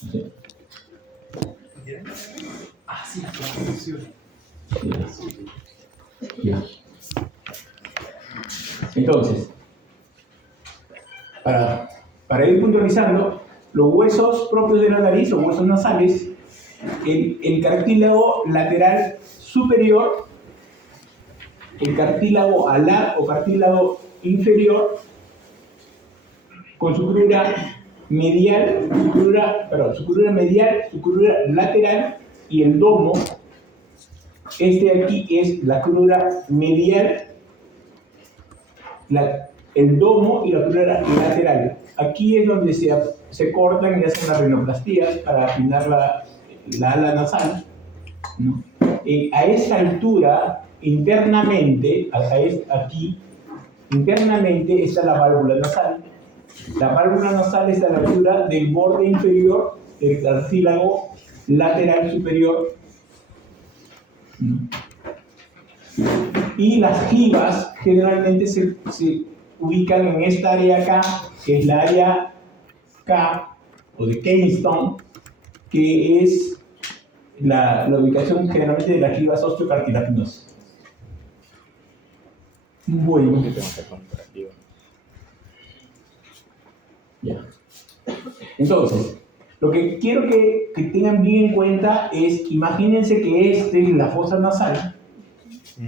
Sí. Sí, funciona. Ya. Entonces, para ir puntualizando, los huesos propios de la nariz o huesos nasales, el cartílago lateral superior, el cartílago alar o cartílago inferior, con su crura medial, su crura medial, su crura lateral y el domo. Este de aquí es la crura medial, el domo y la crura lateral. Aquí es donde se cortan y hacen las rinoplastías para afinar la ala nasal, ¿no? A esta altura, internamente, aquí, internamente está la válvula nasal. La válvula nasal está a la altura del borde inferior del cartílago lateral superior. Y las jivas generalmente se ubican en esta área acá, que es la área K, o de Keystone, que es la ubicación generalmente de las jivas osteocartilaginosas. Bueno. Ya. Entonces, lo que quiero que tengan bien en cuenta es, imagínense que este es la fosa nasal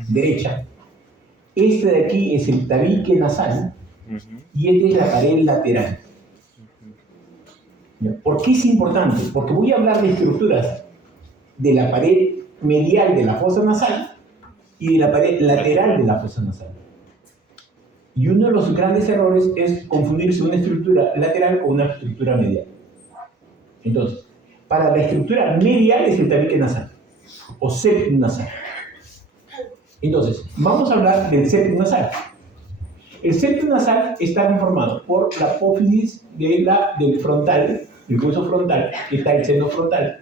derecha, este de aquí es el tabique nasal y este es la pared lateral. ¿Por qué es importante? Porque voy a hablar de estructuras de la pared medial de la fosa nasal y de la pared lateral de la fosa nasal. Y uno de los grandes errores es confundirse una estructura lateral con una estructura medial. Entonces, para la estructura medial es el tabique nasal o septum nasal. Entonces, vamos a hablar del septum nasal. El septum nasal está conformado por la apófisis del frontal, del hueso frontal, que está el seno frontal.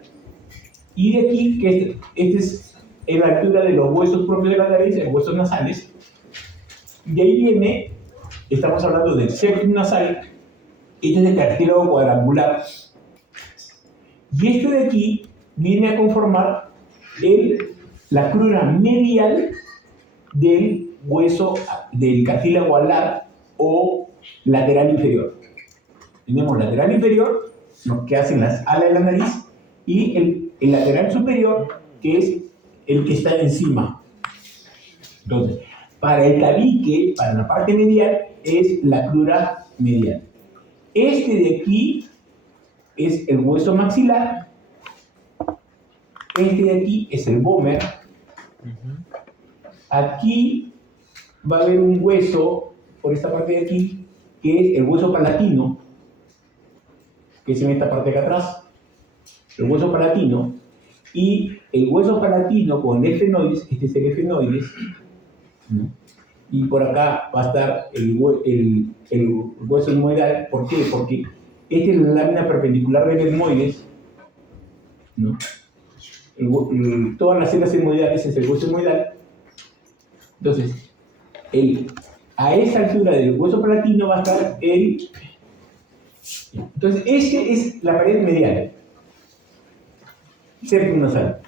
Y de aquí, que este es la altura de los huesos propios de la nariz, los huesos nasales. De ahí viene, estamos hablando del septum nasal, este es el cartílago cuadrangular. Y este de aquí viene a conformar la crura medial del hueso del cartílago alar o lateral inferior. Tenemos lateral inferior, lo que hacen las alas de la nariz, y el lateral superior, que es el que está encima. Entonces, para el tabique, para la parte medial, es la crura medial. Este de aquí es el hueso maxilar. Este de aquí es el vómer. Aquí va a haber un hueso, por esta parte de aquí, que es el hueso palatino, que es en esta parte de acá atrás. El hueso palatino. Y el hueso palatino con el efenoides, este es el efenoides, ¿no? Y por acá va a estar el hueso etmoidal. ¿Por qué? Porque esta es la lámina perpendicular del etmoides, ¿no? Todas las células etmoidales es el hueso etmoidal. Entonces, a esa altura del hueso palatino va a estar el... Entonces, esta es la pared medial, septum nasal.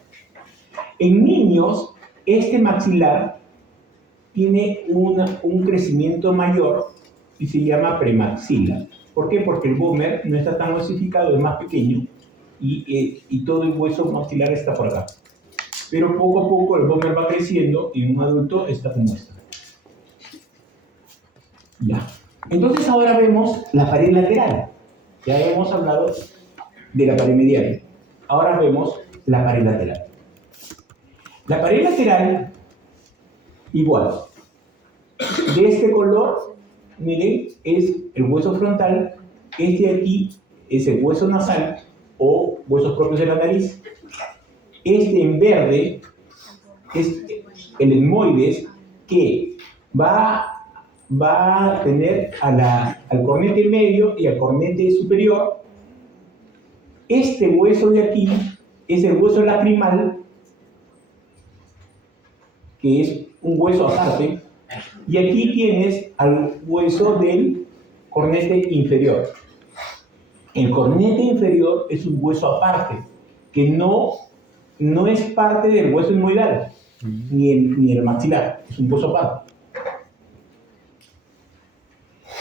En niños, este maxilar tiene un crecimiento mayor y se llama premaxila. ¿Por qué? Porque el vómer no está tan osificado, es más pequeño y todo el hueso maxilar está por acá. Pero poco a poco el vómer va creciendo y en un adulto está como esta. Ya. Entonces ahora vemos la pared lateral. Ya hemos hablado de la pared medial. Ahora vemos la pared lateral. La pared lateral, igual. De este color, miren, es el hueso frontal. Este de aquí es el hueso nasal o huesos propios de la nariz. Este en verde es el etmoides, que va a tener al cornete medio y al cornete superior. Este hueso de aquí es el hueso lacrimal, que es un hueso aparte, y aquí tienes al hueso del cornete inferior. El cornete inferior es un hueso aparte, que no es parte del hueso etmoidal, ni el maxilar, es un hueso aparte.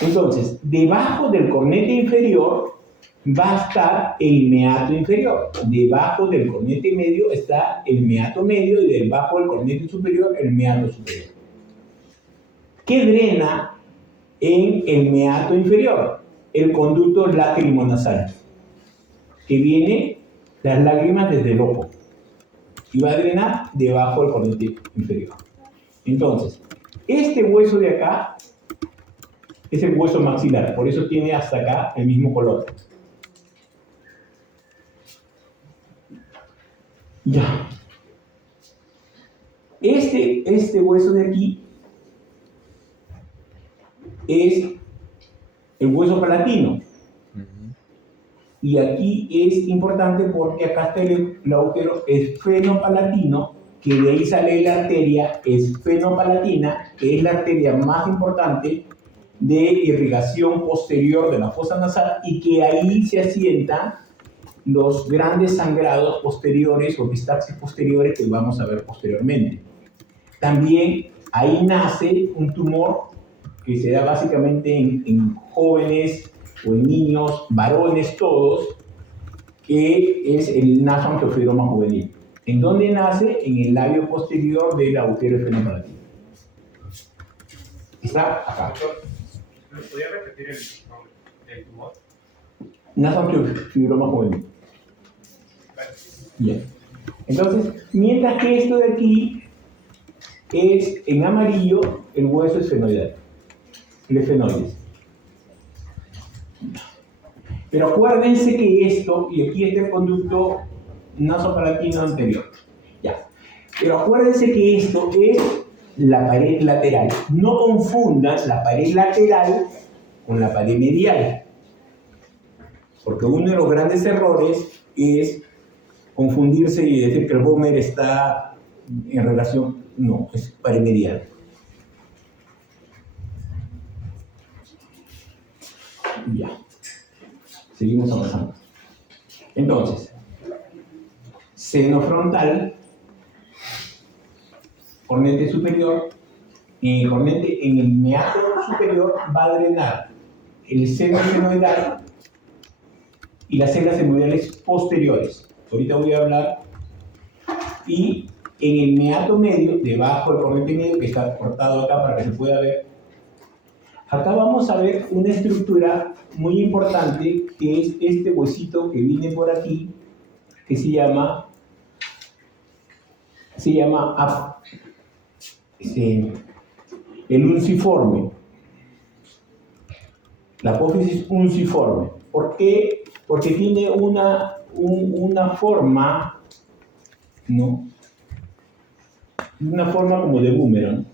Entonces, debajo del cornete inferior va a estar el meato inferior. Debajo del cornete medio está el meato medio y debajo del cornete superior el meato superior. ¿Qué drena en el meato inferior? El conducto lacrimonasal, que viene las lágrimas desde el ojo y va a drenar debajo del cornete inferior. Entonces, este hueso de acá es el hueso maxilar, por eso tiene hasta acá el mismo color. Ya. Este hueso de aquí es el hueso palatino. Y aquí es importante porque acá está el agujero esfenopalatino, que de ahí sale la arteria esfenopalatina, que es la arteria más importante de irrigación posterior de la fosa nasal y que ahí se asientan los grandes sangrados posteriores o epistaxis posteriores que vamos a ver posteriormente. También ahí nace un tumor que se da básicamente en jóvenes o en niños, varones todos, que es el nasoangiofibromas juvenil. ¿En dónde nace? En el labio posterior del agujero esfenopalatino. Está acá. ¿Me podría repetir el nombre del tumor? Nasoangiofibromas juvenil. Bien. Entonces, mientras que esto de aquí es en amarillo el hueso esfenoidal, el esfenoides. Pero acuérdense que esto, y aquí está el conducto nasopalatino anterior. Ya. Pero acuérdense que esto es la pared lateral. No confundan la pared lateral con la pared medial. Porque uno de los grandes errores es confundirse y decir que el Bomer está en relación. No, es pared medial. Ya. Seguimos avanzando. Entonces, seno frontal, cornete superior, en el meato superior va a drenar el seno senoidal y las células senoidales posteriores. Ahorita voy a hablar. Y en el meato medio, debajo del cornete medio, que está cortado acá para que se pueda ver, acá vamos a ver una estructura muy importante, que es este huesito que viene por aquí, que se llama el unciforme, la apófisis unciforme. ¿Por qué? Porque tiene una forma, ¿no? Una forma como de boomerang.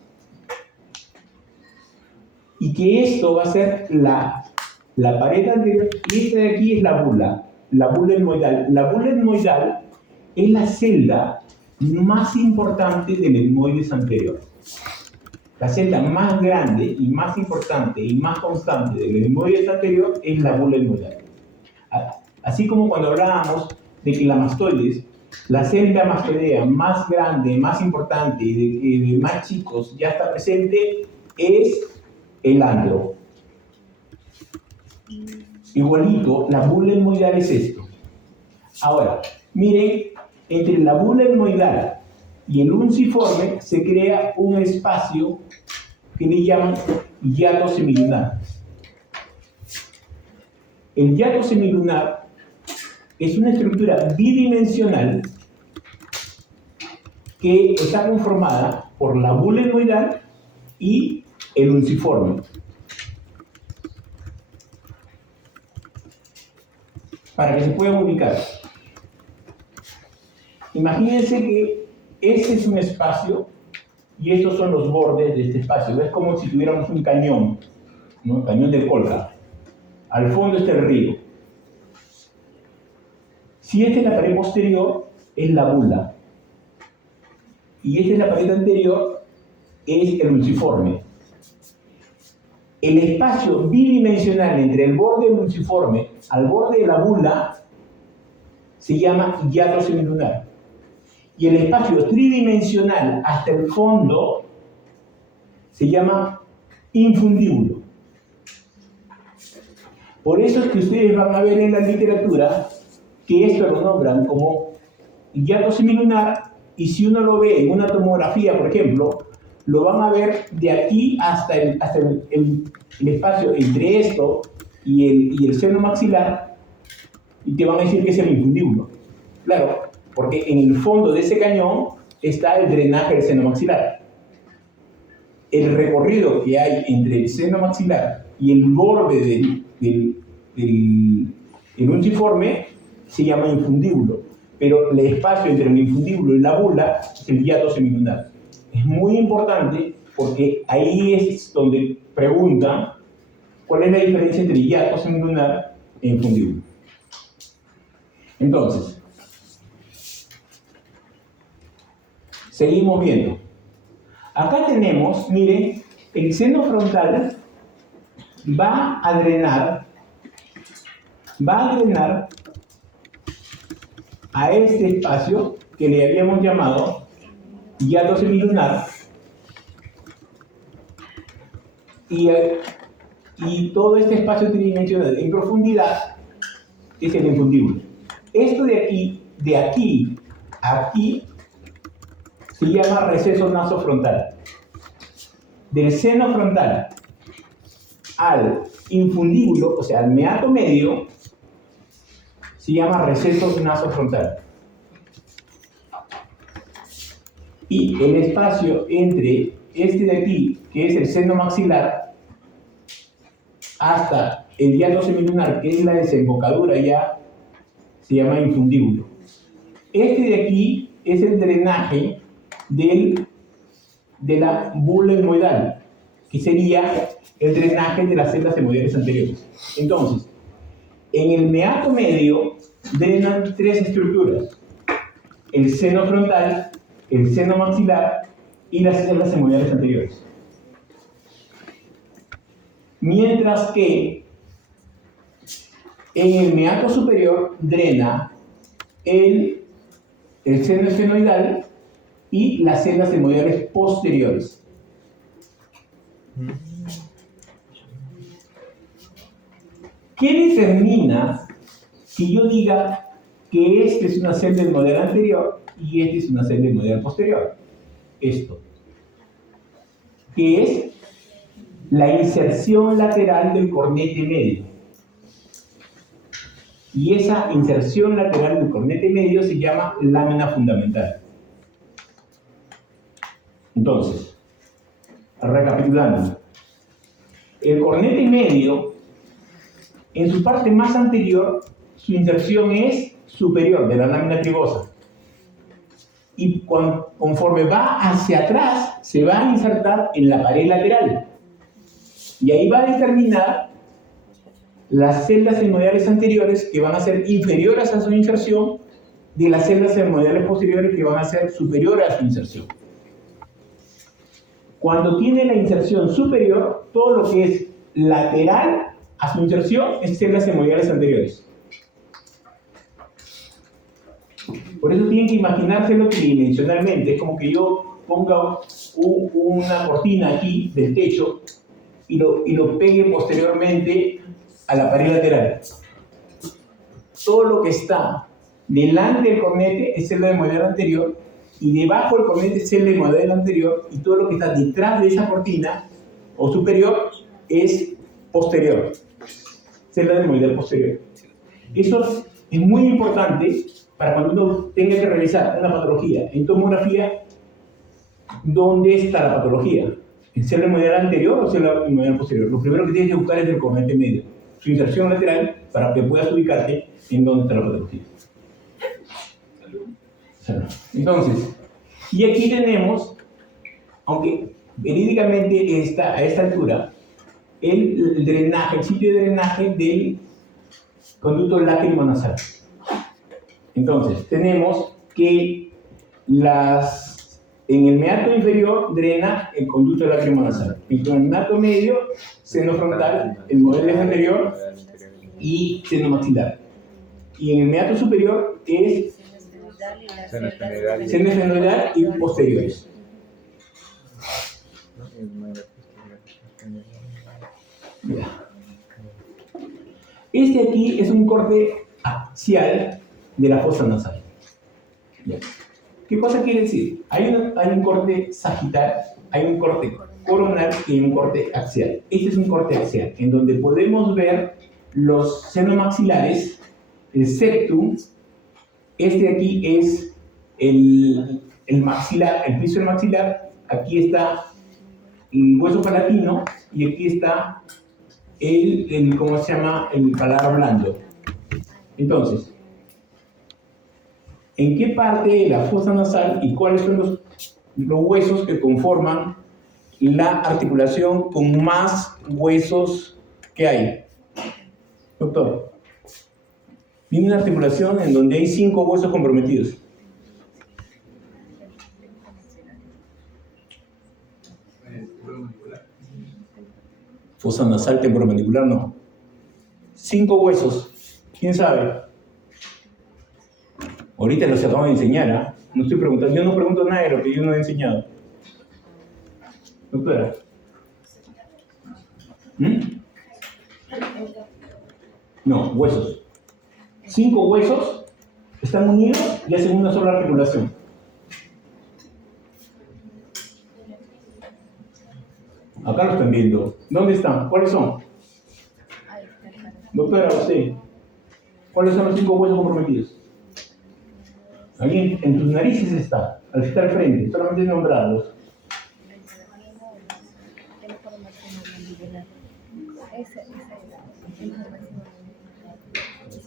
Y que esto va a ser la pared anterior, y esta de aquí es la bula etmoidal. La bula etmoidal es la celda más importante del etmoides anterior. La celda más grande y más importante y más constante del etmoides anterior es la bula etmoidal. Así como cuando hablábamos de que la mastoides, la celda mastoidea más grande, más importante y de más chicos ya está presente, es el andro. Igualito, la bula etmoidal es esto. Ahora, miren, entre la bula etmoidal y el unciforme se crea un espacio que le llaman hiato semilunar. El hiato semilunar es una estructura bidimensional que está conformada por la bula etmoidal y el unciforme. Para que se puedan ubicar. Imagínense que este es un espacio y estos son los bordes de este espacio. Es como si tuviéramos un cañón, ¿no? Cañón de Colca. Al fondo está el río. Si esta es la pared posterior, es la bula. Y esta es la pared anterior, es el unciforme. El espacio bidimensional entre el borde del unciforme al borde de la bula se llama hiato semilunar. Y el espacio tridimensional hasta el fondo se llama infundíbulo. Por eso es que ustedes van a ver en la literatura que esto lo nombran como hiato semilunar, y si uno lo ve en una tomografía, por ejemplo, lo van a ver de aquí hasta el espacio entre esto y el seno maxilar, y te van a decir que es el infundíbulo. Claro, porque en el fondo de ese cañón está el drenaje del seno maxilar. El recorrido que hay entre el seno maxilar y el borde del unciforme se llama infundíbulo, pero el espacio entre el infundíbulo y la bula es el hiato semilunar. Es muy importante porque ahí es donde preguntan cuál es la diferencia entre hiato semilunar e infundíbulo. Entonces, seguimos viendo. Acá tenemos, miren, el seno frontal va a drenar a este espacio que le habíamos llamado hiato semilunar, y todo este espacio tridimensional en profundidad es el infundíbulo. Esto de aquí a aquí se llama receso nasofrontal. Del seno frontal al infundíbulo, o sea, al meato medio, se llama receso nasofrontal. Y el espacio entre este de aquí, que es el seno maxilar, hasta el hiato semilunar, que es la desembocadura ya, se llama infundíbulo. Este de aquí es el drenaje de la bula etmoidal, que sería el drenaje de las células hemodiales anteriores. Entonces, en el meato medio drenan tres estructuras: el seno frontal, el seno maxilar y las células hemodiales anteriores. Mientras que en el meato superior drena el seno esfenoidal y las células hemodiales posteriores. ¿Qué determina que yo diga que esta es una celda hemodial anterior y esta es una celda hemodial posterior? Esto, que es la inserción lateral del cornete medio. Y esa inserción lateral del cornete medio se llama lámina fundamental. Entonces, recapitulando, el cornete medio, en su parte más anterior, su inserción es superior de la lámina trigosa. Y conforme va hacia atrás, se va a insertar en la pared lateral. Y ahí va a determinar las células hemodiales anteriores, que van a ser inferiores a su inserción, de las células hemodiales posteriores, que van a ser superiores a su inserción. Cuando tiene la inserción superior, todo lo que es lateral a su inserción es células hemodiales anteriores. Por eso tienen que imaginárselo tridimensionalmente. Es como que yo ponga una cortina aquí del techo y lo pegue posteriormente a la pared lateral. Todo lo que está delante del cornete es célula hemodial anterior, y debajo del cornete es célula hemodial anterior, y todo lo que está detrás de esa cortina o superior es posterior, célula hemodial posterior. Eso es muy importante para cuando uno tenga que revisar una patología en tomografía. ¿Dónde está la patología? ¿En célula hemodial anterior o célula hemodial posterior? Lo primero que tienes que buscar es el cornete medio, su inserción lateral, para que puedas ubicarte en dónde está la patología. Entonces, y aquí tenemos, aunque verídicamente está a esta altura, el drenaje, el sitio de drenaje del conducto lácrimo-nasal. Entonces, tenemos que en el meato inferior drena el conducto lácrimo-nasal. En el meato medio, seno frontal, el modelo anterior, y seno maxilar. Y en el meato superior es seno esfenoidal y posteriores. Ya. Este aquí es un corte axial de la fosa nasal. Ya. ¿Qué cosa quiere decir? Hay un corte sagital, hay un corte coronal y un corte axial. Este es un corte axial, en donde podemos ver los senomaxilares, el septum. Este aquí es el maxilar, el piso del maxilar. Aquí está el hueso palatino y aquí está ¿cómo se llama? El paladar blando. Entonces, ¿en qué parte de la fosa nasal y cuáles son los huesos que conforman la articulación con más huesos que hay? Doctor, viene una articulación en donde hay 5 huesos comprometidos. Fosa nasal temporomandibular, no. 5 huesos. ¿Quién sabe? Ahorita los acabo de enseñar, ¿ah? No estoy preguntando, yo no pregunto nada de lo que yo no he enseñado. Doctora. No, huesos. 5 huesos están unidos y hacen una sola articulación. Acá lo están viendo. ¿Dónde están? ¿Cuáles son? Doctora, usted. ¿Cuáles son los 5 huesos comprometidos? Ahí en tus narices está, al estar al frente, solamente nombrarlos.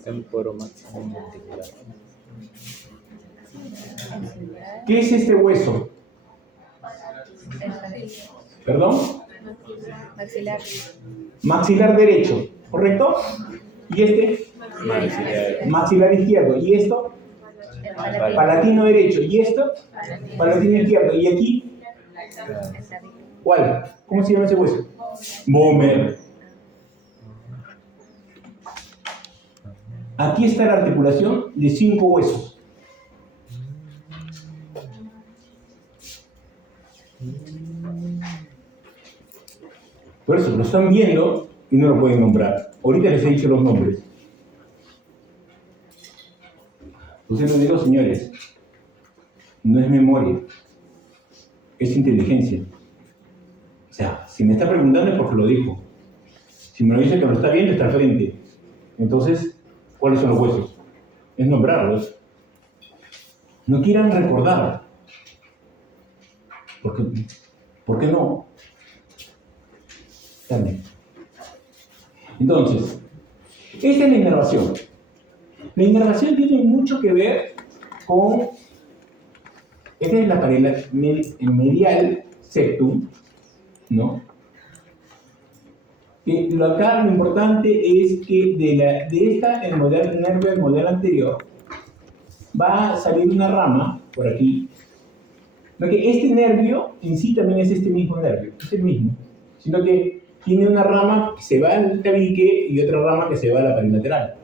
Temporomaxilomandibular. ¿Qué es este hueso? ¿Perdón? Maxilar. Maxilar derecho, ¿correcto? ¿Y este? Maxilar izquierdo. ¿Y esto? Palatino derecho. ¿Y esto? Palatino izquierdo. ¿Y aquí? ¿Cuál? ¿Cómo se llama ese hueso? Vomer. Aquí está la articulación de 5 huesos. Por eso lo están viendo y no lo pueden nombrar. Ahorita les he dicho los nombres. Entonces les digo, señores, no es memoria, es inteligencia. O sea, si me está preguntando es porque lo dijo. Si me lo dice que lo está viendo, está al frente. Entonces, ¿cuáles son los huesos? Es nombrarlos. No quieran recordar. ¿Por qué no? También. Entonces, esta es la inervación. La inervación tiene mucho que ver con... Esta es la pared medial septum, ¿no? Acá lo importante es que el nervio del modelo anterior va a salir una rama por aquí. Porque este nervio en sí también es este mismo nervio, es el mismo, sino que tiene una rama que se va al tabique y otra rama que se va a la pared lateral.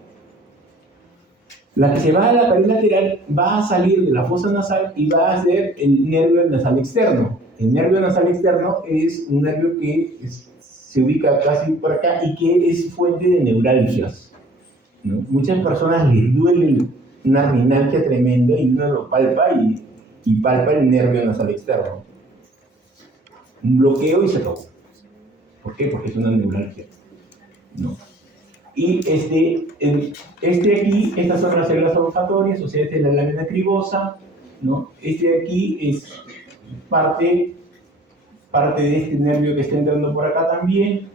La que se va a la pared lateral va a salir de la fosa nasal y va a ser el nervio nasal externo. El nervio nasal externo es un nervio que se ubica casi por acá y que es fuente de neuralgias, ¿no? Muchas personas les duele una rinalgia tremenda y uno lo palpa y palpa el nervio nasal externo. Un bloqueo y se acabó. ¿Por qué? Porque es una neuralgia, ¿no? Y aquí, estas son las células olfatorias, o sea, esta es la lámina cribosa, ¿no? Este de aquí es parte de este nervio que está entrando por acá también,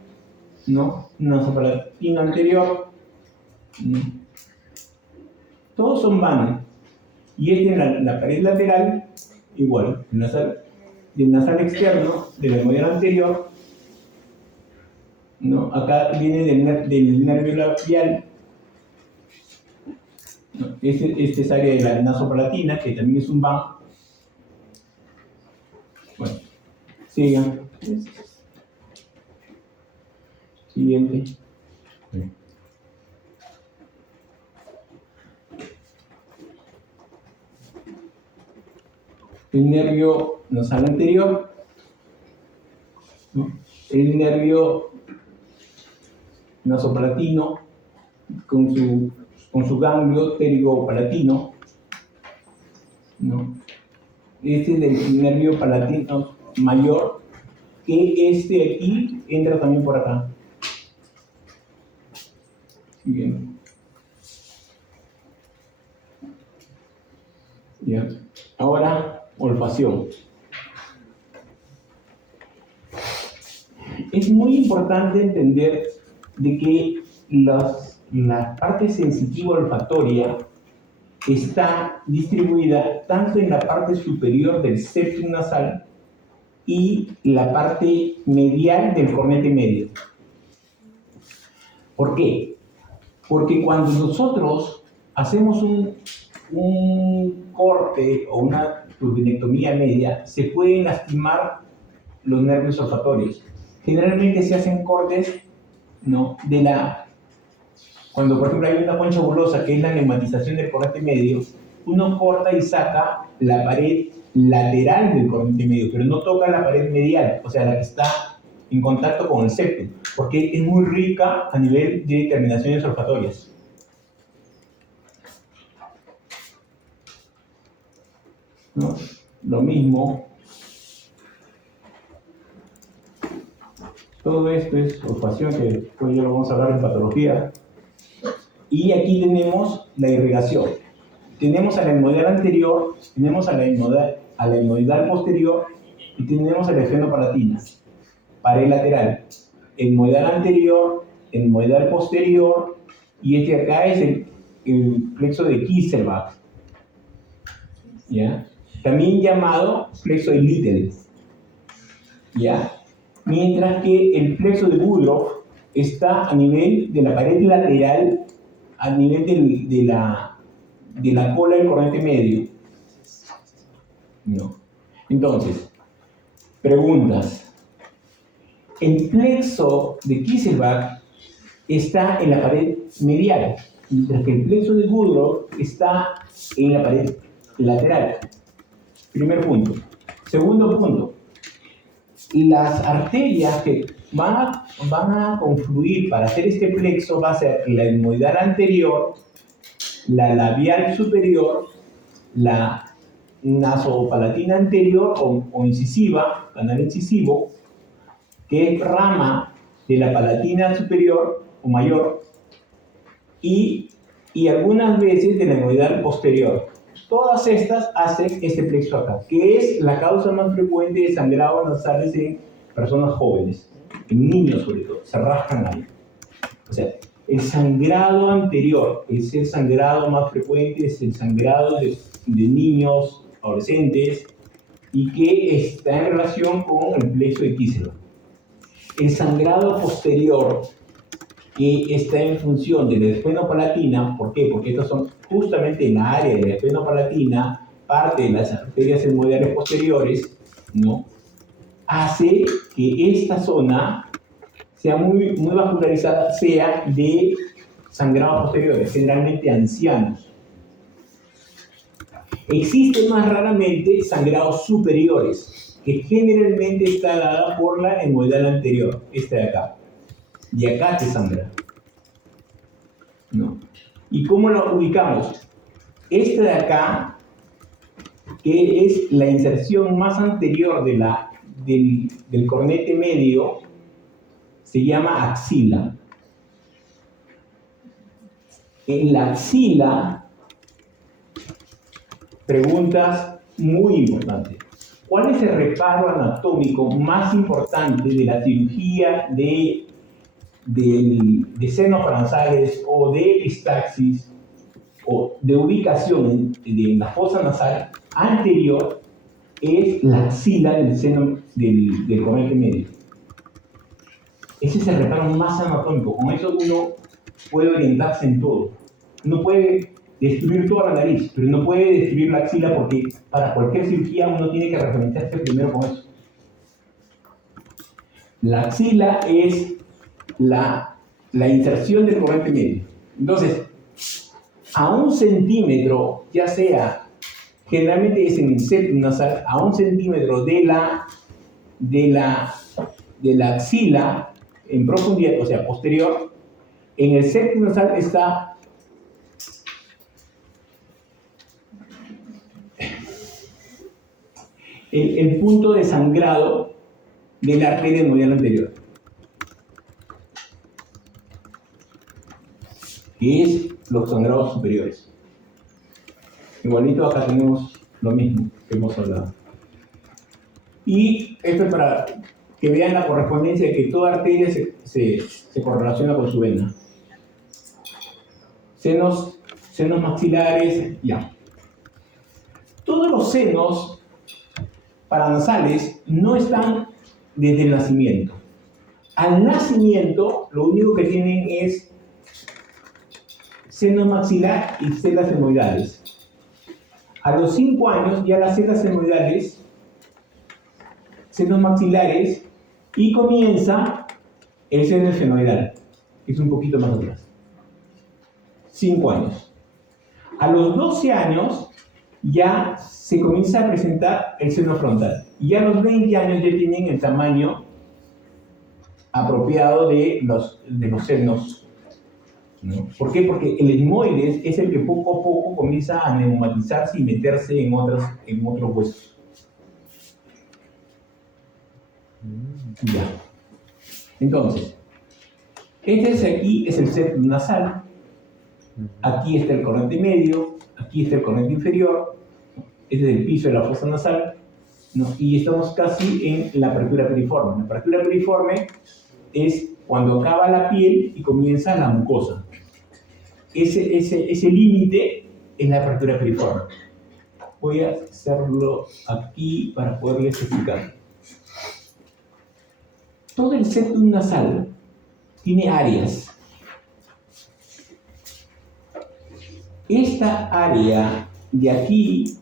¿no? Nasopalatina anterior, ¿no? Todos son vanos. Y este en la pared lateral, igual, del nasal externo, del modelo anterior, ¿no? Acá viene del nervio labial, ¿no? Este es área de la nasopalatina, que también es un van. Bueno, sigan. Siguiente. el nervio nasal anterior, ¿no? El nervio nasopalatino con su ganglio pterigopalatino, ¿no? Este es el nervio palatino mayor, que este aquí entra también por acá. Bien. Ya. Ahora, olfacción. Es muy importante entender de que la parte sensitiva olfatoria está distribuida tanto en la parte superior del septum nasal y la parte medial del cornete medio. ¿Por qué? Porque cuando nosotros hacemos un corte o una turbinectomía media, se pueden lastimar los nervios olfatorios. Generalmente se hacen cortes, ¿no? Cuando por ejemplo hay una concha bulosa, que es la neumatización del cornete medio, uno corta y saca la pared lateral del cornete medio, pero no toca la pared medial, o sea, la que está en contacto con el septum, porque es muy rica a nivel de terminaciones olfatorias. ¿No? Lo mismo. Todo esto es olfacción, que después ya lo vamos a hablar en patología. Y aquí tenemos la irrigación. Tenemos a la etmoidal anterior, tenemos a la etmoidal posterior y tenemos a la esfenopalatina. Pared lateral. Etmoidal anterior, etmoidal posterior, y este de acá es el plexo de Kieselbach, ¿ya? También llamado plexo de Little, ¿ya? Mientras que el plexo de Woodruff está a nivel de la pared lateral, a nivel de la cola del cornete medio. No. Entonces, preguntas. El plexo de Kieselbach está en la pared medial, mientras que el plexo de Woodruff está en la pared lateral. Primer punto. Segundo punto. Las arterias que van a confluir para hacer este plexo va a ser la etmoidal anterior, la labial superior, la nasopalatina anterior o incisiva, canal incisivo, que es rama de la palatina superior o mayor, y algunas veces de la etmoidal posterior. Todas estas hacen este plexo acá, que es la causa más frecuente de sangrados nasales en personas jóvenes, en niños sobre todo, se rascan ahí. O sea, el sangrado anterior es el sangrado más frecuente, es el sangrado de niños, adolescentes, y que está en relación con el plexo de Kieselbach. El sangrado posterior, que está en función de la esfenopalatina. ¿Por qué? Porque estos son justamente en la área de la esfenopalatina, parte de las arterias etmoidales posteriores, ¿no? Hace que esta zona sea muy vascularizada, sea de sangrados posteriores, generalmente ancianos. Existen más raramente sangrados superiores, que generalmente está dada por la etmoidal anterior, esta de acá. Y acá se sangra, ¿no? ¿Y cómo lo ubicamos? Esta de acá, que es la inserción más anterior del cornete medio, se llama axila. En la axila, preguntas muy importantes. ¿Cuál es el reparo anatómico más importante de la cirugía de senos paranasales o de epistaxis o de ubicación en la fosa nasal anterior? Es la axila del seno del cornete medio. Ese es el reparo más anatómico. Con eso uno puede orientarse en todo. Uno puede destruir toda la nariz, pero no puede destruir la axila, porque para cualquier cirugía uno tiene que referenciarse primero con eso. La axila es la inserción del cornete medio. Entonces, a 1 centímetro, ya sea Generalmente es en el septum nasal, a 1 centímetro de la axila en profundidad, o sea, posterior. En el septum nasal está el punto de sangrado de la arteria nodal anterior, que es los sangrados superiores. Igualito acá tenemos lo mismo que hemos hablado. Y esto es para que vean la correspondencia de que toda arteria se correlaciona con su vena. Senos maxilares, ya. Todos los senos paranasales no están desde el nacimiento. Al nacimiento, lo único que tienen es seno maxilar y celdas senoidales. A los 5 años ya las celdas senoidales, senos maxilares, y comienza el seno esfenoidal, que es un poquito más atrás. 5 años. A los 12 años ya se comienza a presentar el seno frontal. Y a los 20 años ya tienen el tamaño apropiado de los senos, ¿no? ¿Por qué? Porque el etmoides es el que poco a poco comienza a neumatizarse y meterse en otros huesos. Ya. Entonces, aquí es el septum nasal. Aquí está el cornete medio, aquí está el cornete inferior, este es el piso de la fosa nasal, ¿no? Y estamos casi en la apertura piriforme. La apertura piriforme es cuando acaba la piel y comienza la mucosa. Ese límite es la apertura piriforme. Voy a hacerlo aquí para poderles explicar. Todo el septum nasal tiene áreas. Esta área de aquí,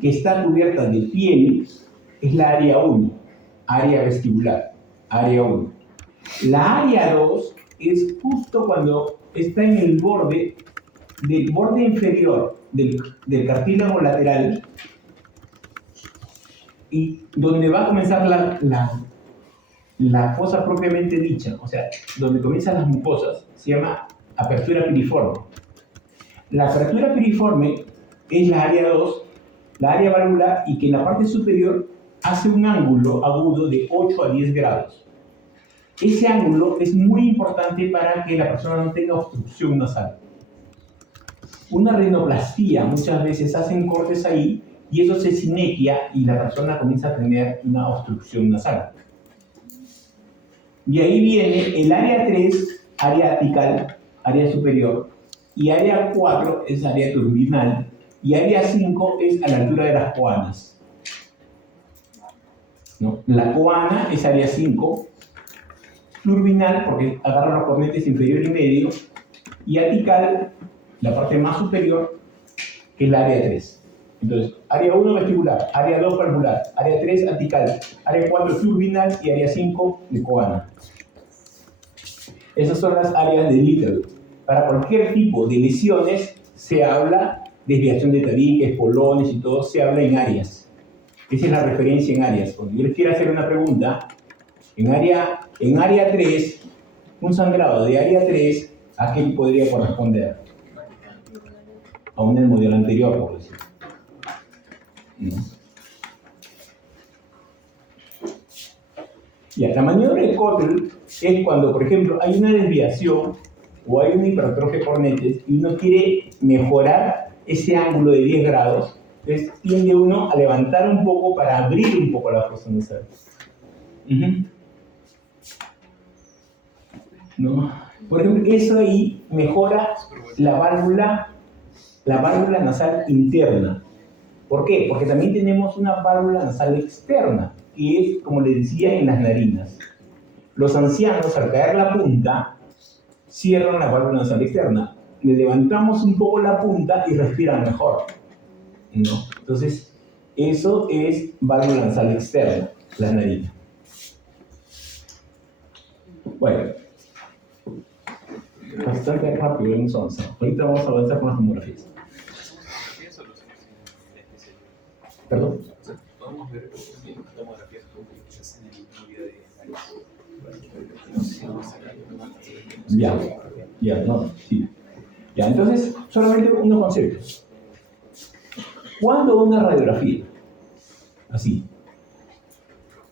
que está cubierta de piel, es la área 1, área vestibular, área 1. La área 2 es justo cuando está en el borde del borde inferior del cartílago lateral y donde va a comenzar la fosa propiamente dicha, o sea, donde comienzan las mucosas, se llama apertura piriforme. La apertura piriforme es la área 2, la área valvular, y que en la parte superior hace un ángulo agudo de 8 a 10 grados. Ese ángulo es muy importante para que la persona no tenga obstrucción nasal. Una rinoplastía, muchas veces hacen cortes ahí y eso se sinequia y la persona comienza a tener una obstrucción nasal. Y ahí viene el área 3, área apical, área superior, y área 4 es área turbinal, y área 5 es a la altura de las coanas, ¿no? La coana es área 5, turbinal porque agarra los cornetes inferior y medio, y apical, la parte más superior, que es la área 3. Entonces, área 1 vestibular, área 2 valvular, área 3 apical, área 4 turbinal y área 5 de coana. Esas son las áreas de Little. Para cualquier tipo de lesiones se habla desviación de tabiques, polones y todo, se habla en áreas. Esa es la referencia en áreas. Cuando yo les quiero hacer una pregunta, en área 3, un sangrado de área 3, ¿a qué podría corresponder? A un modelo anterior, por decirlo. ¿No? Ya, la maniobra de Cottle es cuando, por ejemplo, hay una desviación o hay una hipertrofia de cornetes y uno quiere mejorar ese ángulo de 10 grados, entonces tiende uno a levantar un poco para abrir un poco la fosa nasal. ¿No? Por ejemplo, eso ahí mejora la válvula nasal interna. ¿Por qué? Porque también tenemos una válvula nasal externa, que es, como les decía, en las narinas. Los ancianos, al caer la punta, cierran la válvula nasal externa. Le levantamos un poco la punta y respiran mejor, ¿no? Entonces, eso es válvula nasal externa, las narinas. Bueno, bastante rápido hemos avanzado. Ahorita vamos a avanzar con las tomografías. Perdón. Podemos ver tomografías complejas en el mismo día de Ya, no, sí. Ya, entonces, solamente unos conceptos. ¿Cuándo una radiografía? Así.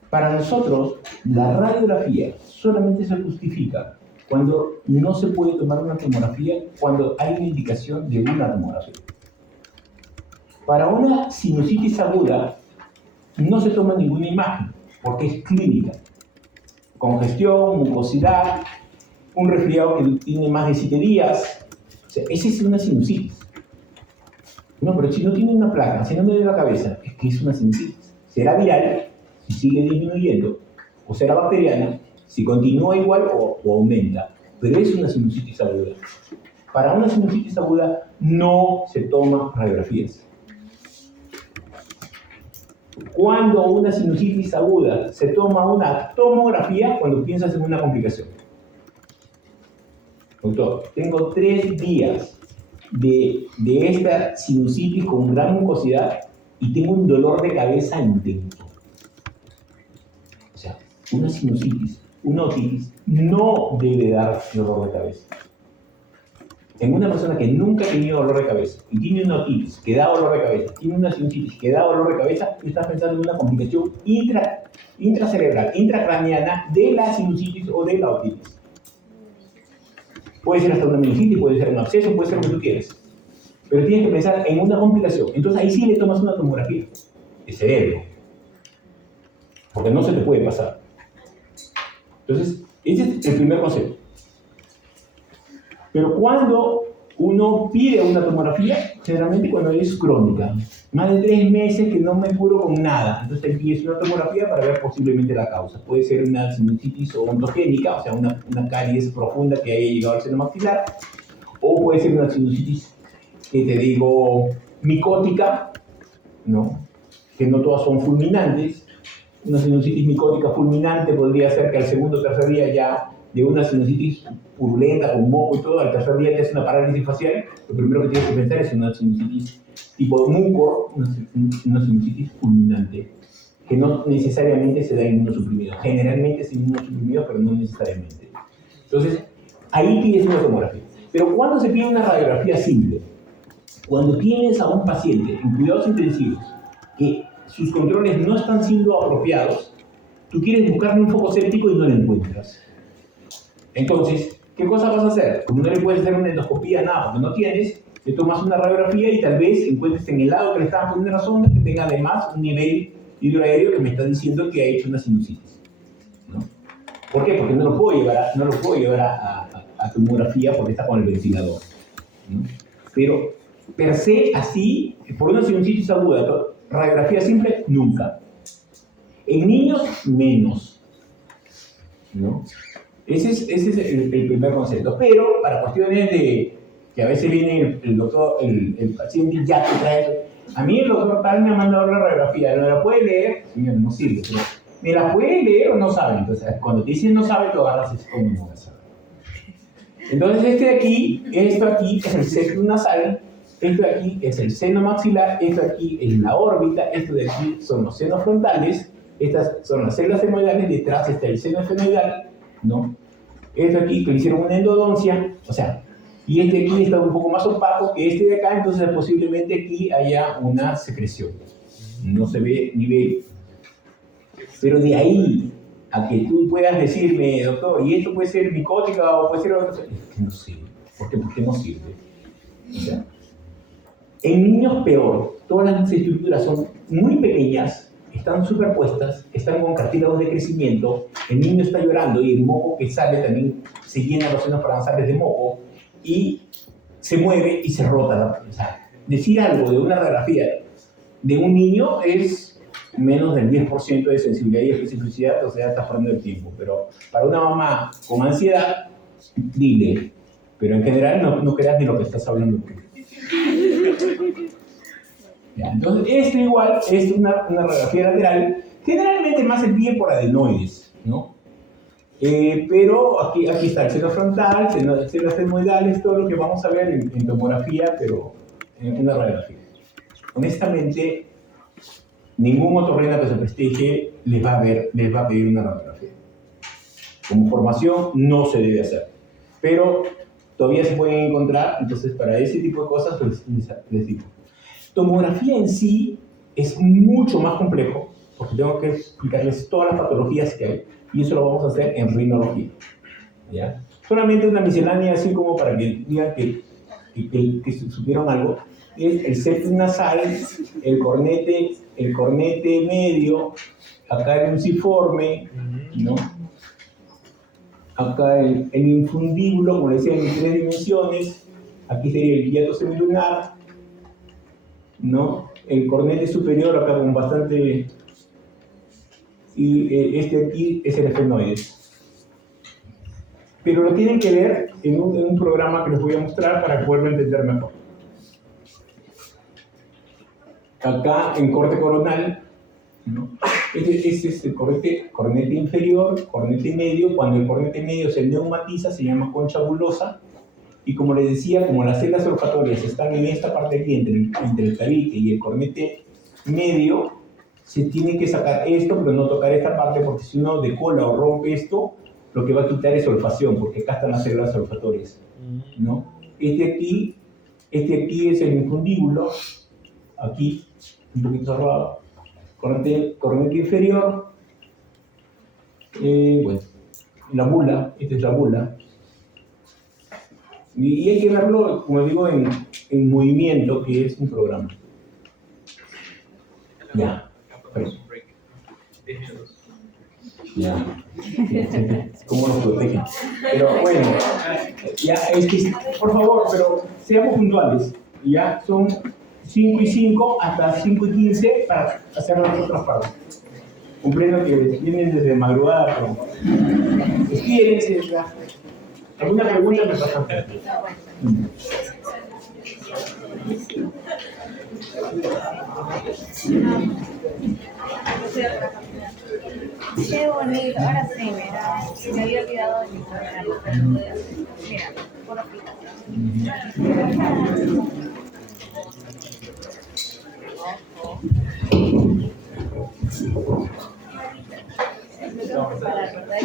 Para nosotros, la radiografía solamente se justifica cuando no se puede tomar una tomografía, cuando hay una indicación de una tomografía. Para una sinusitis aguda, no se toma ninguna imagen, porque es clínica. Congestión, mucosidad, un resfriado que tiene más de 7 días. O sea, esa es una sinusitis. No, pero si no tiene una placa, si no me duele la cabeza, es que es una sinusitis. Será viral, si sigue disminuyendo, o será bacteriana, si continúa igual o aumenta. Pero es una sinusitis aguda. Para una sinusitis aguda no se toman radiografías. Cuando una sinusitis aguda se toma una tomografía, cuando piensas en una complicación. Doctor, tengo 3 días de esta sinusitis con gran mucosidad y tengo un dolor de cabeza intenso. O sea, una sinusitis, una otitis, no debe dar dolor de cabeza. En una persona que nunca ha tenido dolor de cabeza y tiene una otitis que da dolor de cabeza, tiene una sinusitis que da dolor de cabeza, tú estás pensando en una complicación intracerebral, intracraniana de la sinusitis o de la otitis. Puede ser hasta una meningitis, puede ser un absceso, puede ser lo que tú quieras. Pero tienes que pensar en una complicación. Entonces ahí sí le tomas una tomografía de cerebro. Porque no se te puede pasar. Entonces, ese es el primer concepto. Pero cuando uno pide una tomografía, generalmente cuando es crónica, más de 3 meses que no me curo con nada, entonces te pides una tomografía para ver posiblemente la causa. Puede ser una sinusitis odontogénica, o sea, una caries profunda que haya llegado al seno maxilar, o puede ser una sinusitis, que te digo, micótica, ¿no? Que no todas son fulminantes. Una sinusitis micótica fulminante podría ser que al segundo o tercer día ya de una sinusitis purulenta, con moco y todo, al tercer día te hace una parálisis facial, lo primero que tienes que pensar es una sinusitis tipo mucor, una sinusitis fulminante, que no necesariamente se da inmunosuprimido. Generalmente es inmunosuprimido, pero no necesariamente. Entonces, ahí pides una tomografía. Pero ¿cuándo se pide una radiografía simple? Cuando tienes a un paciente en cuidados intensivos que sus controles no están siendo apropiados, tú quieres buscarle un foco séptico y no lo encuentras. Entonces, ¿qué cosa vas a hacer? Como no le puedes hacer una endoscopía, nada, porque no tienes, te tomas una radiografía y tal vez encuentres en el lado que le estaban poniendo la sonda que tenga además un nivel hidroaéreo que me está diciendo que ha hecho una sinusitis, ¿no? ¿Por qué? Porque no lo puedo llevar a tomografía porque está con el ventilador, ¿no? Pero, per se, así, por una sinusitis aguda, radiografía simple, nunca. En niños, menos, ¿no? Ese es el primer concepto. Pero para cuestiones de que a veces viene el doctor, el paciente ya te trae. A mí el doctor tal me ha mandado la radiografía, ¿no la puede leer? Señor, no sirve. Pero, ¿me la puede leer o no sabe? Entonces, cuando te dicen no sabe, lo agarras es como no sabe. Entonces, esto aquí es el septum nasal, esto de aquí es el seno maxilar, esto de aquí es la órbita, esto de aquí son los senos frontales, estas son las células senoidales, detrás está el seno esfenoidal, ¿no? Esto aquí que le hicieron una endodoncia, o sea, y este aquí está un poco más opaco que este de acá, entonces posiblemente aquí haya una secreción. No se ve ni ve. Pero de ahí a que tú puedas decirme, doctor, y esto puede ser micótica o puede ser otra cosa, es que no sirve. ¿Por qué? Porque no sirve. O sea, en niños peor, todas las estructuras son muy pequeñas, están superpuestas, están con cartílagos de crecimiento, el niño está llorando y el moco que sale también se llena los senos paranasales de moco y se mueve y se rota. O sea, decir algo de una radiografía de un niño es menos del 10% de sensibilidad y especificidad, o sea, estás perdiendo el tiempo. Pero para una mamá con ansiedad, dile. Pero en general no creas ni lo que estás hablando. Ya, entonces, esto igual es una radiografía lateral, generalmente más se pide por adenoides, ¿no? Pero aquí está el seno frontal, senos esfenoidales, todo lo que vamos a ver en tomografía, pero en una radiografía. Honestamente, ningún otorrino que se prestigie les va a pedir una radiografía. Como formación no se debe hacer, pero todavía se pueden encontrar, entonces para ese tipo de cosas pues, les digo. Tomografía en sí es mucho más complejo, porque tengo que explicarles todas las patologías que hay, y eso lo vamos a hacer en rinología. ¿Ya? Solamente una miscelánea, así como para que digan que supieron algo, es el septum nasal, el cornete medio, acá el unciforme, ¿no? Acá el infundíbulo, como les decía, en 3 dimensiones, aquí sería el hiato semilunar, ¿no? El cornete superior, acá con bastante, y este aquí es el esfenoides. Pero lo tienen que ver en un programa que les voy a mostrar para poderlo entender mejor. Acá en corte coronal, ¿no? Este es el cornete inferior, cornete medio. Cuando el cornete medio se neumatiza se llama concha bulosa. Y como les decía, como las células olfatorias están en esta parte aquí, entre el tabique y el cornete medio, se tiene que sacar esto, pero no tocar esta parte, porque si uno decola o rompe esto, lo que va a quitar es olfacción, porque acá están las células olfatorias, ¿no? Este aquí es el infundíbulo, aquí, un poquito cerrado, cornete inferior, bueno, la bula, esta es la bula, y hay que verlo, como digo, en movimiento, que es un programa. Ya. Ya. ¿Cómo nos protegen? Pero bueno, ya, es que, por favor, pero seamos puntuales. Ya son 5 y 5 hasta 5 y 15 para hacer las otras partes. Comprendo que vienen desde madrugada, pero espírense. ¿Alguna pregunta me pasa? Qué bonito, ahora sí, mira, me había olvidado de mi programa. Mira, por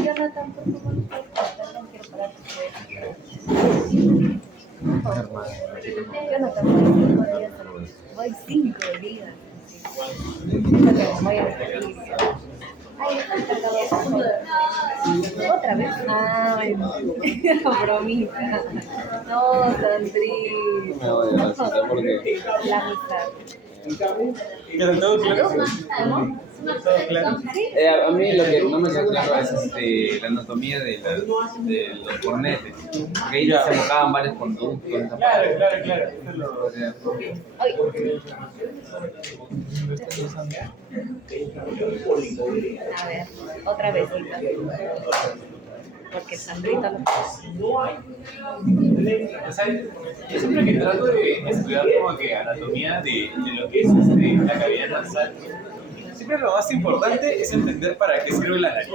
yo no tampoco no quiero parar. Yo no tampoco voy 5 días. Voy a repetir. Ay, otra vez. Ay, bromita. No, Sandrine. La amistad. ¿Queda todo claro? ¿Cómo? ¿Todo claro? A mí lo que no me queda claro es la anatomía de los cornetes. Porque ahí se enfocaban varios conductos. Claro. A ver, otra vez. Porque Sandrita lo Yo siempre que trato de estudiar como que anatomía de lo que es la cavidad nasal, siempre lo más importante es entender para qué sirve la nariz.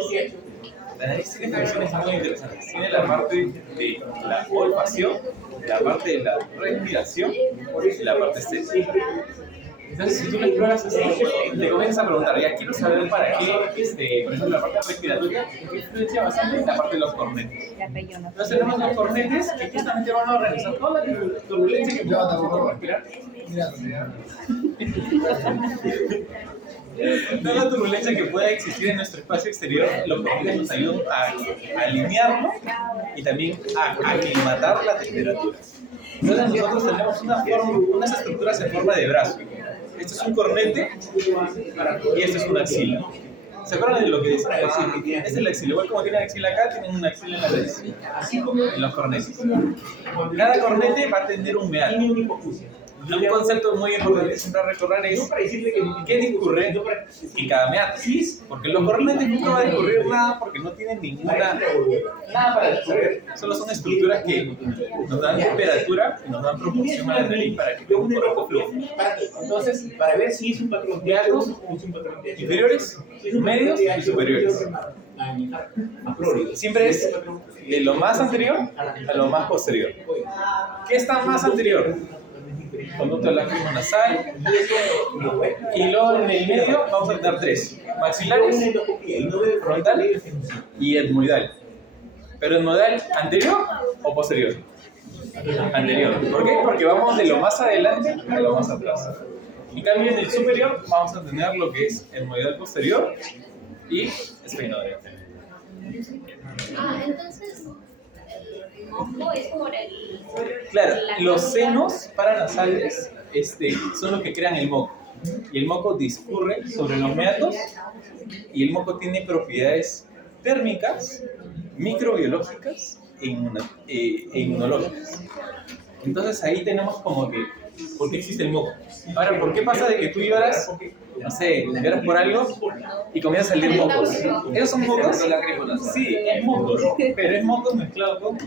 La nariz tiene funciones muy interesantes. Tiene la parte de la olfacción, la parte de la respiración y la parte estética. Entonces, si tú lo exploras así, te comienzas a preguntar, ya quiero saber para qué, por ejemplo, la parte respiratoria, que influencia bastante la parte de los cornetes. Entonces, tenemos los cornetes que justamente van a organizar toda la turbulencia que podemos respirar. Toda la turbulencia que pueda existir en nuestro espacio exterior, los cornetes nos ayudan a alinearlo y también a aclimatar la temperatura. Entonces, nosotros tenemos unas estructuras en forma de brazo. Este es un cornete y este es una axila. ¿Se acuerdan de lo que decía? Este es la axila. Igual como tiene axila acá, tienen una axila en la nariz. Así como en los cornetes. Cada cornete va a tener un meato. Un concepto muy importante siempre recordar es qué discurre en cada meato. Porque los cornetes nunca va a discurrir nada porque no tienen nada para discurrir. Solo son estructuras que nos dan temperatura y nos dan proporción a la nariz para que un cuerpo fluya. Entonces, para ver si es un patrón de algo, es un patrón de inferiores, medios y superiores. Siempre es de lo más anterior a lo más posterior. ¿Qué está más anterior? conducto lácrimo nasal, y luego en el medio vamos a tener 3: maxilares, frontal y etmoidal. ¿Pero etmoidal anterior o posterior? Anterior. ¿Por qué? Porque vamos de lo más adelante a lo más atrás. En cambio, en el superior vamos a tener lo que es etmoidal posterior y esfenoidal. Entonces, el moco es por el... Claro, los senos paranasales son los que crean el moco. Y el moco discurre sobre los meatos, y el moco tiene propiedades térmicas, microbiológicas e inmunológicas. Entonces ahí tenemos como que, ¿por qué existe el moco? Ahora, ¿por qué pasa de que tú lloras, no sé, lloras por algo y comienzas a salir mocos? ¿Esos son mocos? Sí, es mocos, pero es mocos mezclado con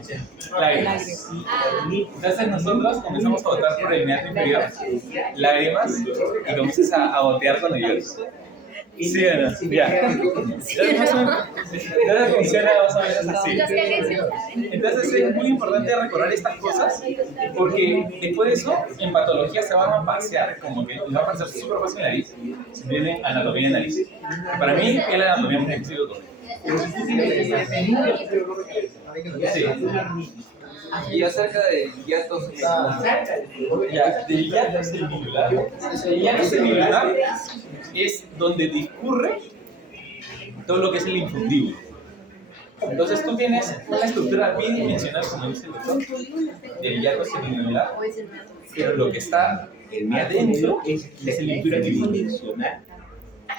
lágrimas. Entonces nosotros comenzamos a botar por el meato inferior lágrimas y comienzas a gotear cuando lloras. ¿Sí o no? Ya. Entonces funciona más o menos así. Entonces es muy importante recordar estas cosas, porque después de eso en patología se van a pasear, como que les va a parecer súper fácil en la nariz, si tienen anatomía de nariz. Para mí es la anatomía muy difícil de todo. Sí. Y acerca del hiato Ya, del hiato semilunar. El hiato semilunar es donde discurre todo lo que es el infundíbulo. Entonces tú tienes una estructura bidimensional, como dice el doctor, del hiato semilunar, pero lo que está adentro es la estructura bidimensional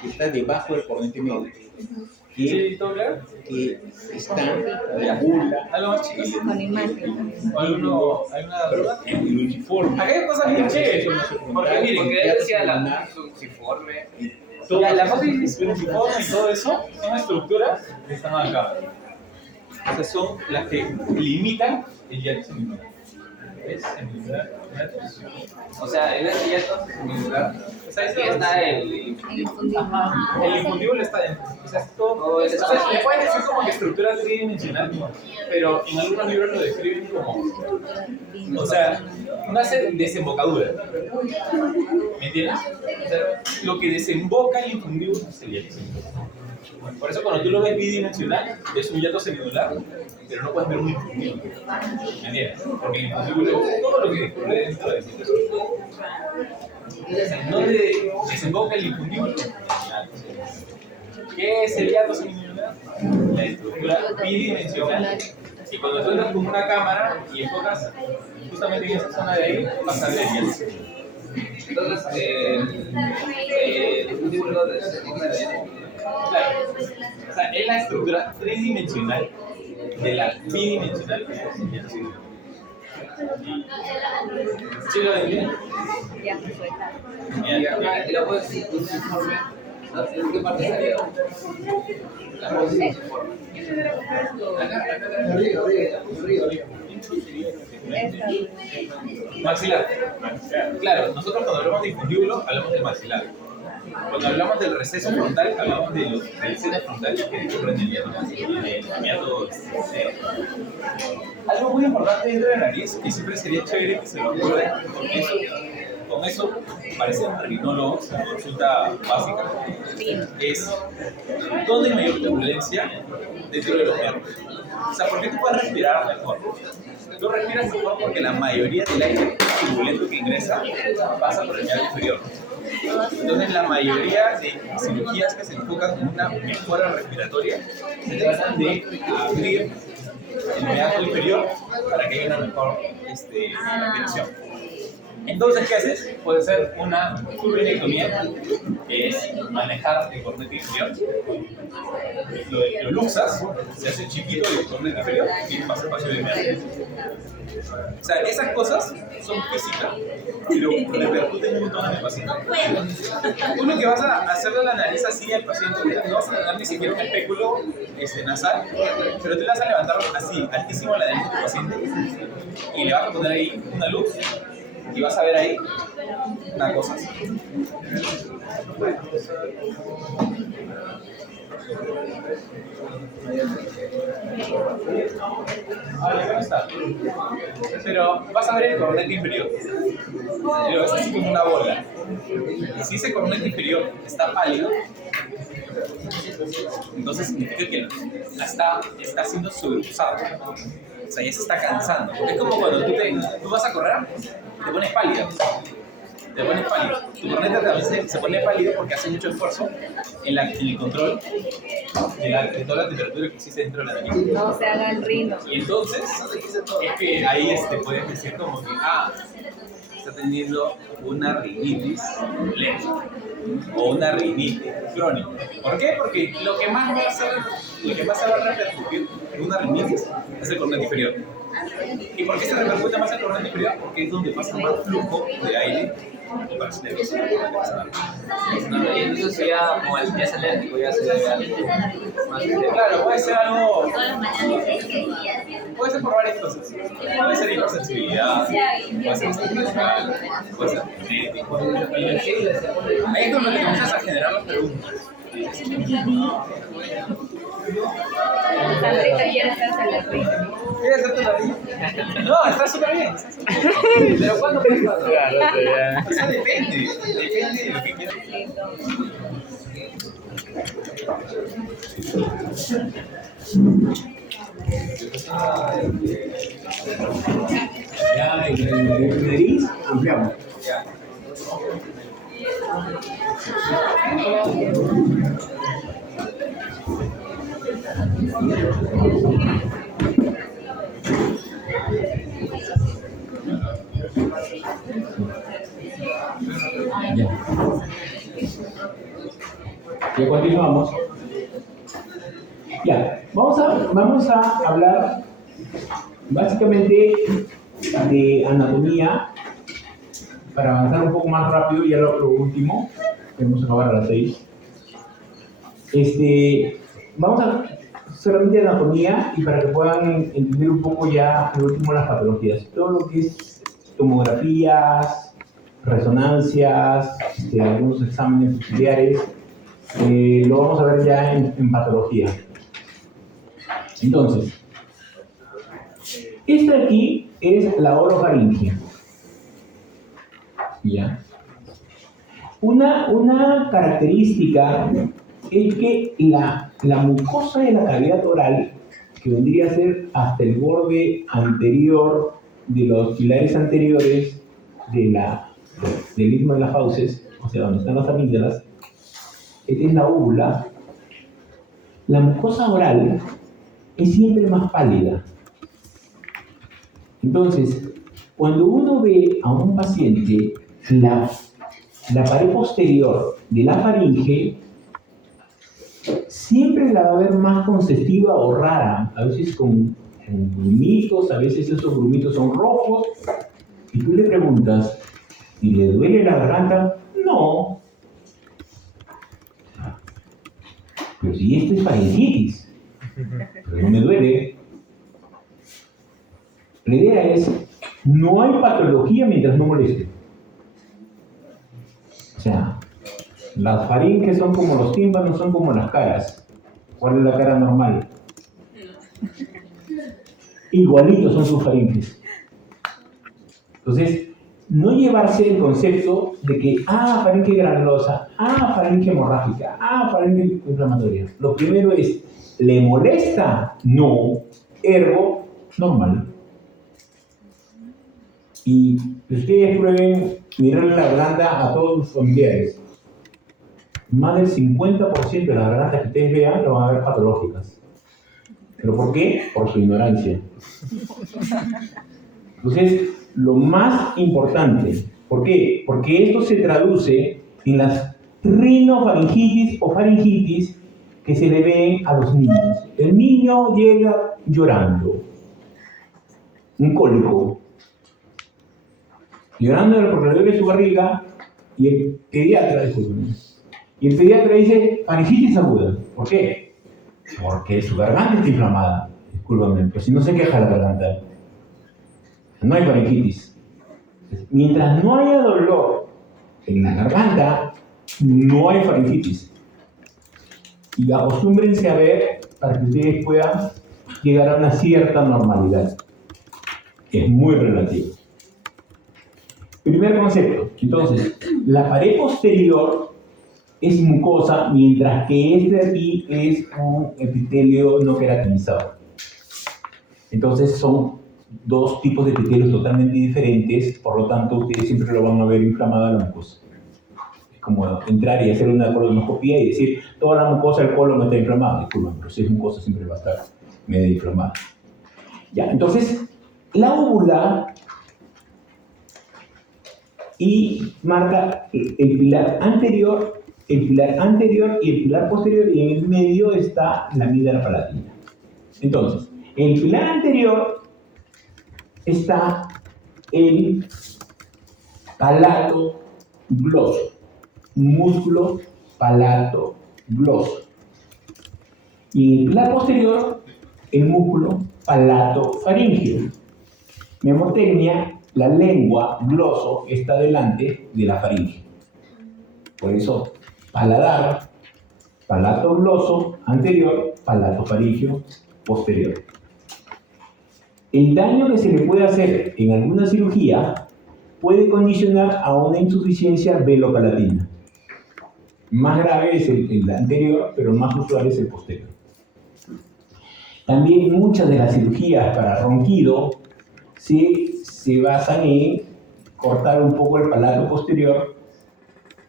que está debajo del cornete medio. ¿Sí, todo claro? Que están la bula, ¿Algo más, chicos? Con imagen. ¿Alguna duda? el uniforme. Acá hay cosas bien chéveres, porque miren, porque él decía la fusiforme. ya, la matriz uniforme y todo eso son estructuras que están acá. Esas son las que limitan el hiato semilunar. ¿Ves? Semilunar, hiato. O sea, en el hiato semilunar Aquí está el el infundíbulo está dentro. O sea, es todo. O sea, le pueden decir como que estructura tridimensional, pero en algunos libros lo describen como. O sea, una desembocadura. ¿Me entiendes? O sea, lo que desemboca el infundíbulo es el hiato semilunar. Por eso cuando tú lo ves bidimensional, es un hiato semilunar, pero no puedes ver un infundíbulo. ¿Me entiendes? Porque el infundíbulo es todo lo que discurre dentro del hiato semilunar. ¿En dónde desemboca el infundíbulo? ¿Qué es el hiato semilunar? La estructura bidimensional. Y cuando tú entras con una cámara y enfocas justamente en esa zona de ahí, vas a ver el hiato semilunar. Entonces, el infundíbulo de Claro. O sea, es la estructura tridimensional de la bidimensional que es el hiato semilunar. ¿Sí lo entienden? Ya se suelta. y la puedes fusiforme. ¿En qué parte está quedado? La puedes fusiforme. Maxilar. Claro, nosotros cuando hablamos de infundíbulo hablamos del maxilar. Cuando hablamos del receso frontal, hablamos del seno frontal que discurre en el hiato. Algo muy importante dentro de la nariz, que siempre sería chévere que se lo acuerden, con eso parecen rinólogos en consulta básica, es dónde hay mayor turbulencia dentro de los nervios. O sea, ¿por qué tú puedes respirar mejor? Tú respiras mejor porque la mayoría del aire turbulento que ingresa pasa por el meato inferior. Entonces, la mayoría de cirugías que se enfocan en una mejora respiratoria se tratan de abrir el meato inferior para que haya una mejor respiración. Entonces, ¿qué haces? Puede ser una turbinectomía, que es manejar el cornete inferior. Lo luxas, se hace chiquito el cornete inferior y pasa el pasillo del meato. O sea, esas cosas son físicas, pero repercuten un montón en el paciente. Tú lo que vas a hacerle la nariz así al paciente, no vas a dar ni siquiera un espéculo nasal, pero tú le vas a levantar así, altísimo la nariz de tu paciente, y le vas a poner ahí una luz Y vas a ver ahí una cosa así. Ahí está. Pero vas a ver el cornete inferior. Pero es así como una bola. Si ese cornete inferior está pálido, entonces significa que está siendo sobreusado. O sea, ya se está cansando. Es como cuando tú vas a correr, te pones pálido. Te pones pálido. Tu corneta también se pone pálido porque hace mucho esfuerzo en el control de toda la temperatura que existe dentro de la nariz. No se hagan rinos. Y entonces, es que ahí puedes decir como que, está teniendo una rinitis leve o una rinitis crónica. ¿Por qué? Porque lo que más se va a repercutir en una rinitis es el cornete inferior. ¿Y por qué se repercute más el cornete inferior? Porque es donde pasa más flujo de aire y para el No, y entonces sería como ya es alérgico, ya se debe algo más. Claro, puede ser algo. Puede ser por varias cosas. Puede ser hipersensibilidad, puede ser sentimental, puede ser genético. Ahí es donde te comienzas a generar las preguntas. Sandrita quiere hacerse la rina. ¿Quieres hacerte la risa? No, está súper bien. Pero ¿cuándo puedes pasar? O sea, depende de lo que quieras. Ya, en nariz, ampliamos. Ya. Ya continuamos. Ya, vamos a hablar básicamente de anatomía para avanzar un poco más rápido, ya lo último, queremos acabar a las 6. Vamos a solamente anatomía y para que puedan entender un poco ya lo último las patologías. Todo lo que es tomografías, resonancias, algunos exámenes auxiliares, lo vamos a ver ya en patología. Entonces, esta aquí es la orofaringe. ¿Ya? Una característica es que la mucosa de la cavidad oral, que vendría a ser hasta el borde anterior de los pilares anteriores del istmo de las fauces, o sea, donde están las amígdalas, esta es la úvula. La mucosa oral es siempre más pálida. Entonces, cuando uno ve a un paciente, la pared posterior de la faringe siempre la va a ver más congestiva o rara, a veces con grumitos, a veces esos grumitos son rojos, y tú le preguntas, ¿y le duele la garganta? No. Pero si esto es faringitis, pero no me duele. La idea es, no hay patología mientras no moleste. O sea, las faringes son como los tímpanos, son como las caras. ¿Cuál es la cara normal? Igualitos son sus faringes. Entonces, no llevarse el concepto de que, faringe granulosa, faringe hemorrágica, faringe inflamatoria. Lo primero es, ¿le molesta? No. Ergo, normal. Y ustedes prueben mirarle la garganta a todos sus familiares. Más del 50% de las gargantas que ustedes vean lo van a ver patológicas. ¿Pero por qué? Por su ignorancia. Entonces, lo más importante, ¿por qué? Porque esto se traduce en las rinofaringitis o faringitis que se le ven a los niños. El niño llega llorando, un cólico, llorando porque le duele su barriga, y el pediatra dice faringitis aguda. ¿Por qué? Porque su garganta está inflamada. Discúlpame, pero si no se queja la garganta, no hay faringitis. Mientras no haya dolor en la garganta, no hay faringitis. Y acostúmbrense a ver para que ustedes puedan llegar a una cierta normalidad. Es muy relativo. Primer concepto. Entonces, la pared posterior es mucosa, mientras que este de aquí es un epitelio no queratinizado. Entonces, son dos tipos de epitelios totalmente diferentes, por lo tanto, ustedes siempre lo van a ver inflamada la mucosa. Es como entrar y hacer una colonoscopia y decir, toda la mucosa del colon no está inflamada. Disculpen, pero si es mucosa siempre va a estar medio inflamada. Ya, entonces, la úvula y marca el pilar anterior y el pilar posterior, y en el medio está la amígdala palatina. Entonces, en el pilar anterior está el palato gloso, músculo palato gloso. Y en el pilar posterior, el músculo palato faríngeo. Memotecnia, la lengua gloso está delante de la faringe. Por eso, paladar, palato gloso anterior, palato faríngeo posterior. El daño que se le puede hacer en alguna cirugía puede condicionar a una insuficiencia velopalatina. Más grave es el anterior, pero más usual es el posterior. También muchas de las cirugías para ronquido se basan en cortar un poco el palato posterior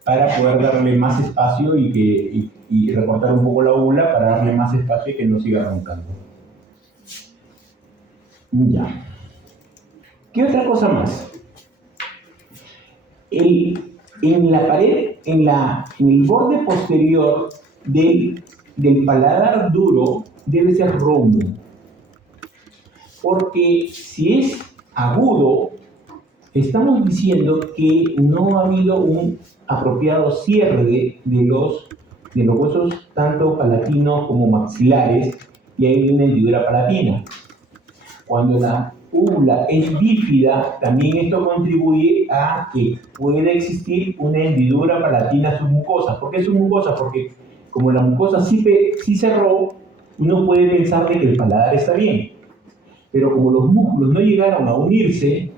para poder darle más espacio y recortar un poco la úvula para darle más espacio y que no siga roncando. Ya. ¿Qué otra cosa más? En la pared, en el borde posterior del paladar duro debe ser rombo. Porque si es agudo, estamos diciendo que no ha habido un apropiado cierre de los huesos, tanto palatinos como maxilares, y hay una hendidura palatina. Cuando la úvula es bífida, también esto contribuye a que pueda existir una hendidura palatina submucosa. ¿Por qué submucosa? Porque como la mucosa sí cerró, uno puede pensar de que el paladar está bien. Pero como los músculos no llegaron a unirse,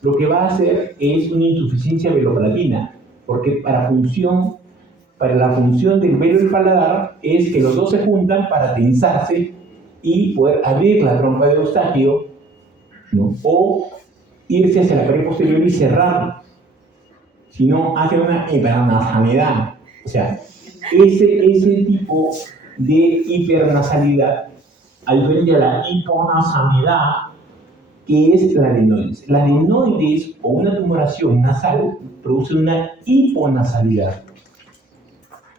lo que va a hacer es una insuficiencia velopalatina, porque para la función del velo del paladar es que los dos se juntan para tensarse y poder abrir la trompa de Eustagio, ¿no? O irse hacia la pared posterior y cerrar, si no hace una hipernasalidad. O sea, ese tipo de hipernasalidad, a diferencia de la hiponasalidad, que es la adenoides. La adenoides o una tumoración nasal produce una hiponasalidad,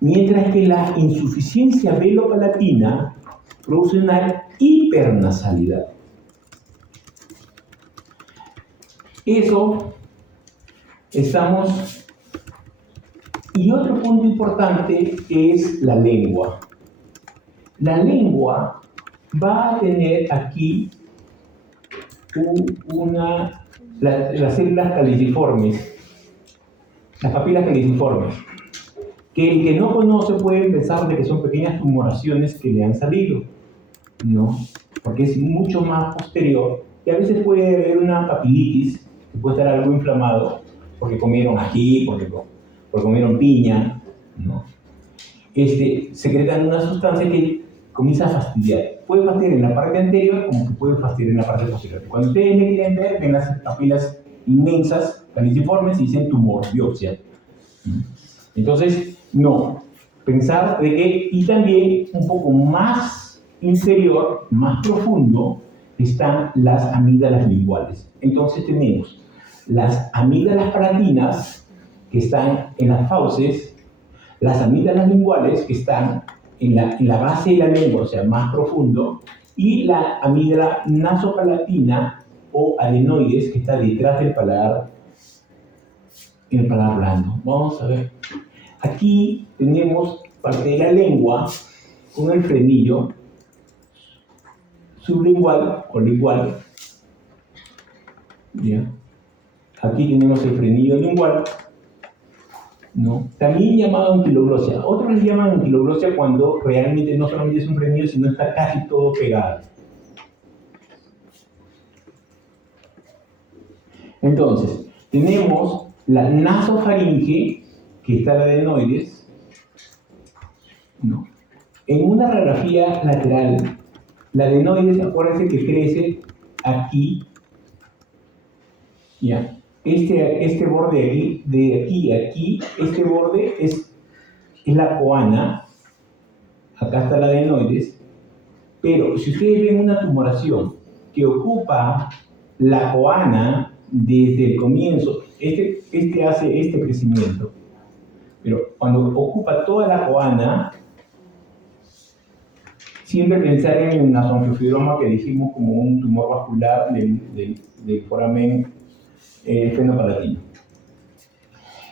mientras que la insuficiencia velopalatina produce una hipernasalidad. Eso estamos. Y otro punto importante es la lengua. La lengua va a tener aquí las células caliciformes, las papilas caliciformes, que el que no conoce puede pensar de que son pequeñas tumoraciones que le han salido, ¿no? Porque es mucho más posterior, y a veces puede haber una papilitis, que puede estar algo inflamado, porque comieron ají, porque comieron piña, ¿no? Secretan una sustancia que comienza a fastidiar. Puede fastidiar en la parte anterior como que puede fastidiar en la parte posterior. Cuando ustedes le quieren ver, ven las papilas inmensas, caliciformes, y dicen tumor, biopsia. Entonces, no. Pensar de que, y también un poco más inferior, más profundo, están las amígdalas linguales. Entonces tenemos las amígdalas palatinas, que están en las fauces, las amígdalas linguales, que están en la base de la lengua, o sea, más profundo, y la amígdala nasopalatina o adenoides, que está detrás del paladar, en el paladar blando. Vamos a ver. Aquí tenemos parte de la lengua con el frenillo sublingual o lingual. ¿Ya? Aquí tenemos el frenillo lingual, ¿no? También llamado anquiloglosia. Otros le llaman anquiloglosia cuando realmente no solamente es un frenillo, sino está casi todo pegado. Entonces, tenemos la nasofaringe, que está la adenoides, ¿no? En una radiografía lateral, la adenoides, acuérdense que crece aquí, ya. Este borde aquí, de aquí a aquí, este borde es la coana, acá está la adenoides, pero si ustedes ven una tumoración que ocupa la coana desde el comienzo, este hace este crecimiento, pero cuando ocupa toda la coana, siempre pensar en el nasonfiofibroma que dijimos como un tumor vascular del foramen fenopalatino.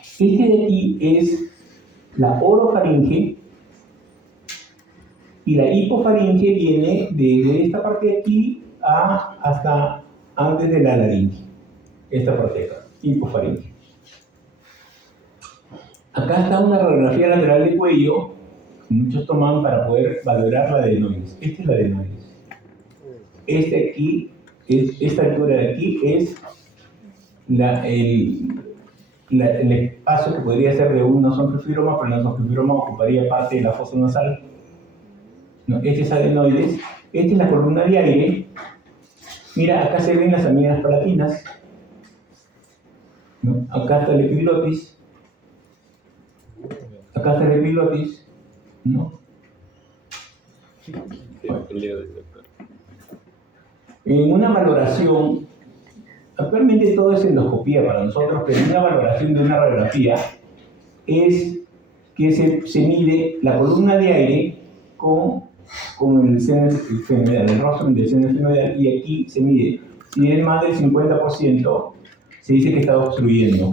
Este de aquí es la orofaringe y la hipofaringe viene desde esta parte de aquí hasta antes de la laringe. Esta parte de acá, hipofaringe. Acá está una radiografía lateral de cuello que muchos toman para poder valorar la adenoides. Esta es la adenoides. Esta altura de aquí es el espacio que podría ser de un nasonfiofibroma, pero el nasonfiofibroma ocuparía parte de la fosa nasal. No, este es adenoides. Esta es la columna de aire. Mira, acá se ven las amigas palatinas, ¿no? Acá está el epiglotis. Acá está el epiglotis, ¿no? En una valoración, actualmente todo es endoscopía para nosotros, pero en una valoración de una radiografía es que se mide la columna de aire con el seno esfenoidal, el rostrum del seno esfenoidal, y aquí se mide. Si es más del 50%, se dice que está obstruyendo,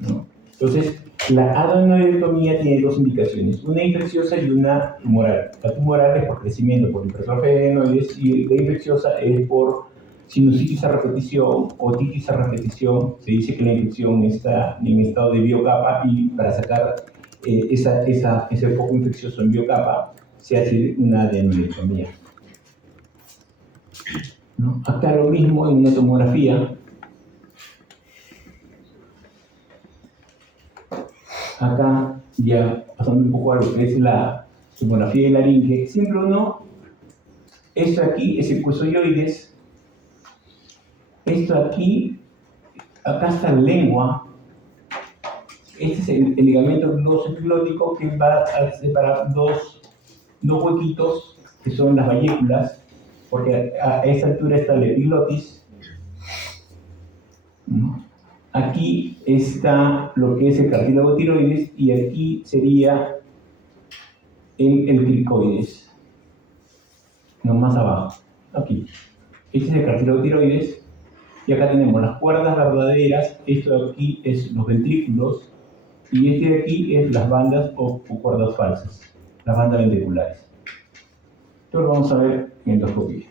¿no? Entonces, la adenoidectomía tiene dos indicaciones, una infecciosa y una tumoral. La tumoral es por crecimiento, por hipertrofia de adenoides, y la infecciosa es por sinusitis a repetición, otitis a repetición. Se dice que la infección está en estado de biocapa, y para sacar ese foco infeccioso en biocapa se hace una adenoidectomía, ¿no? Acá lo mismo en una tomografía. Acá, ya pasando un poco a lo que es la tomografía de laringe, siempre esto aquí es el coesoyoides, esto aquí, acá está la lengua, este es el ligamento glosoepiglótico que va a separar dos huequitos que son las bayéculas, porque a esa altura está el epiglotis, ¿no? Aquí está lo que es el cartílago tiroides, y aquí sería el cricoides, no, más abajo, aquí. Este es el cartílago tiroides, y acá tenemos las cuerdas verdaderas. Esto de aquí es los ventrículos, y este de aquí es las bandas o cuerdas falsas, las bandas ventriculares. Esto lo vamos a ver en endoscopía.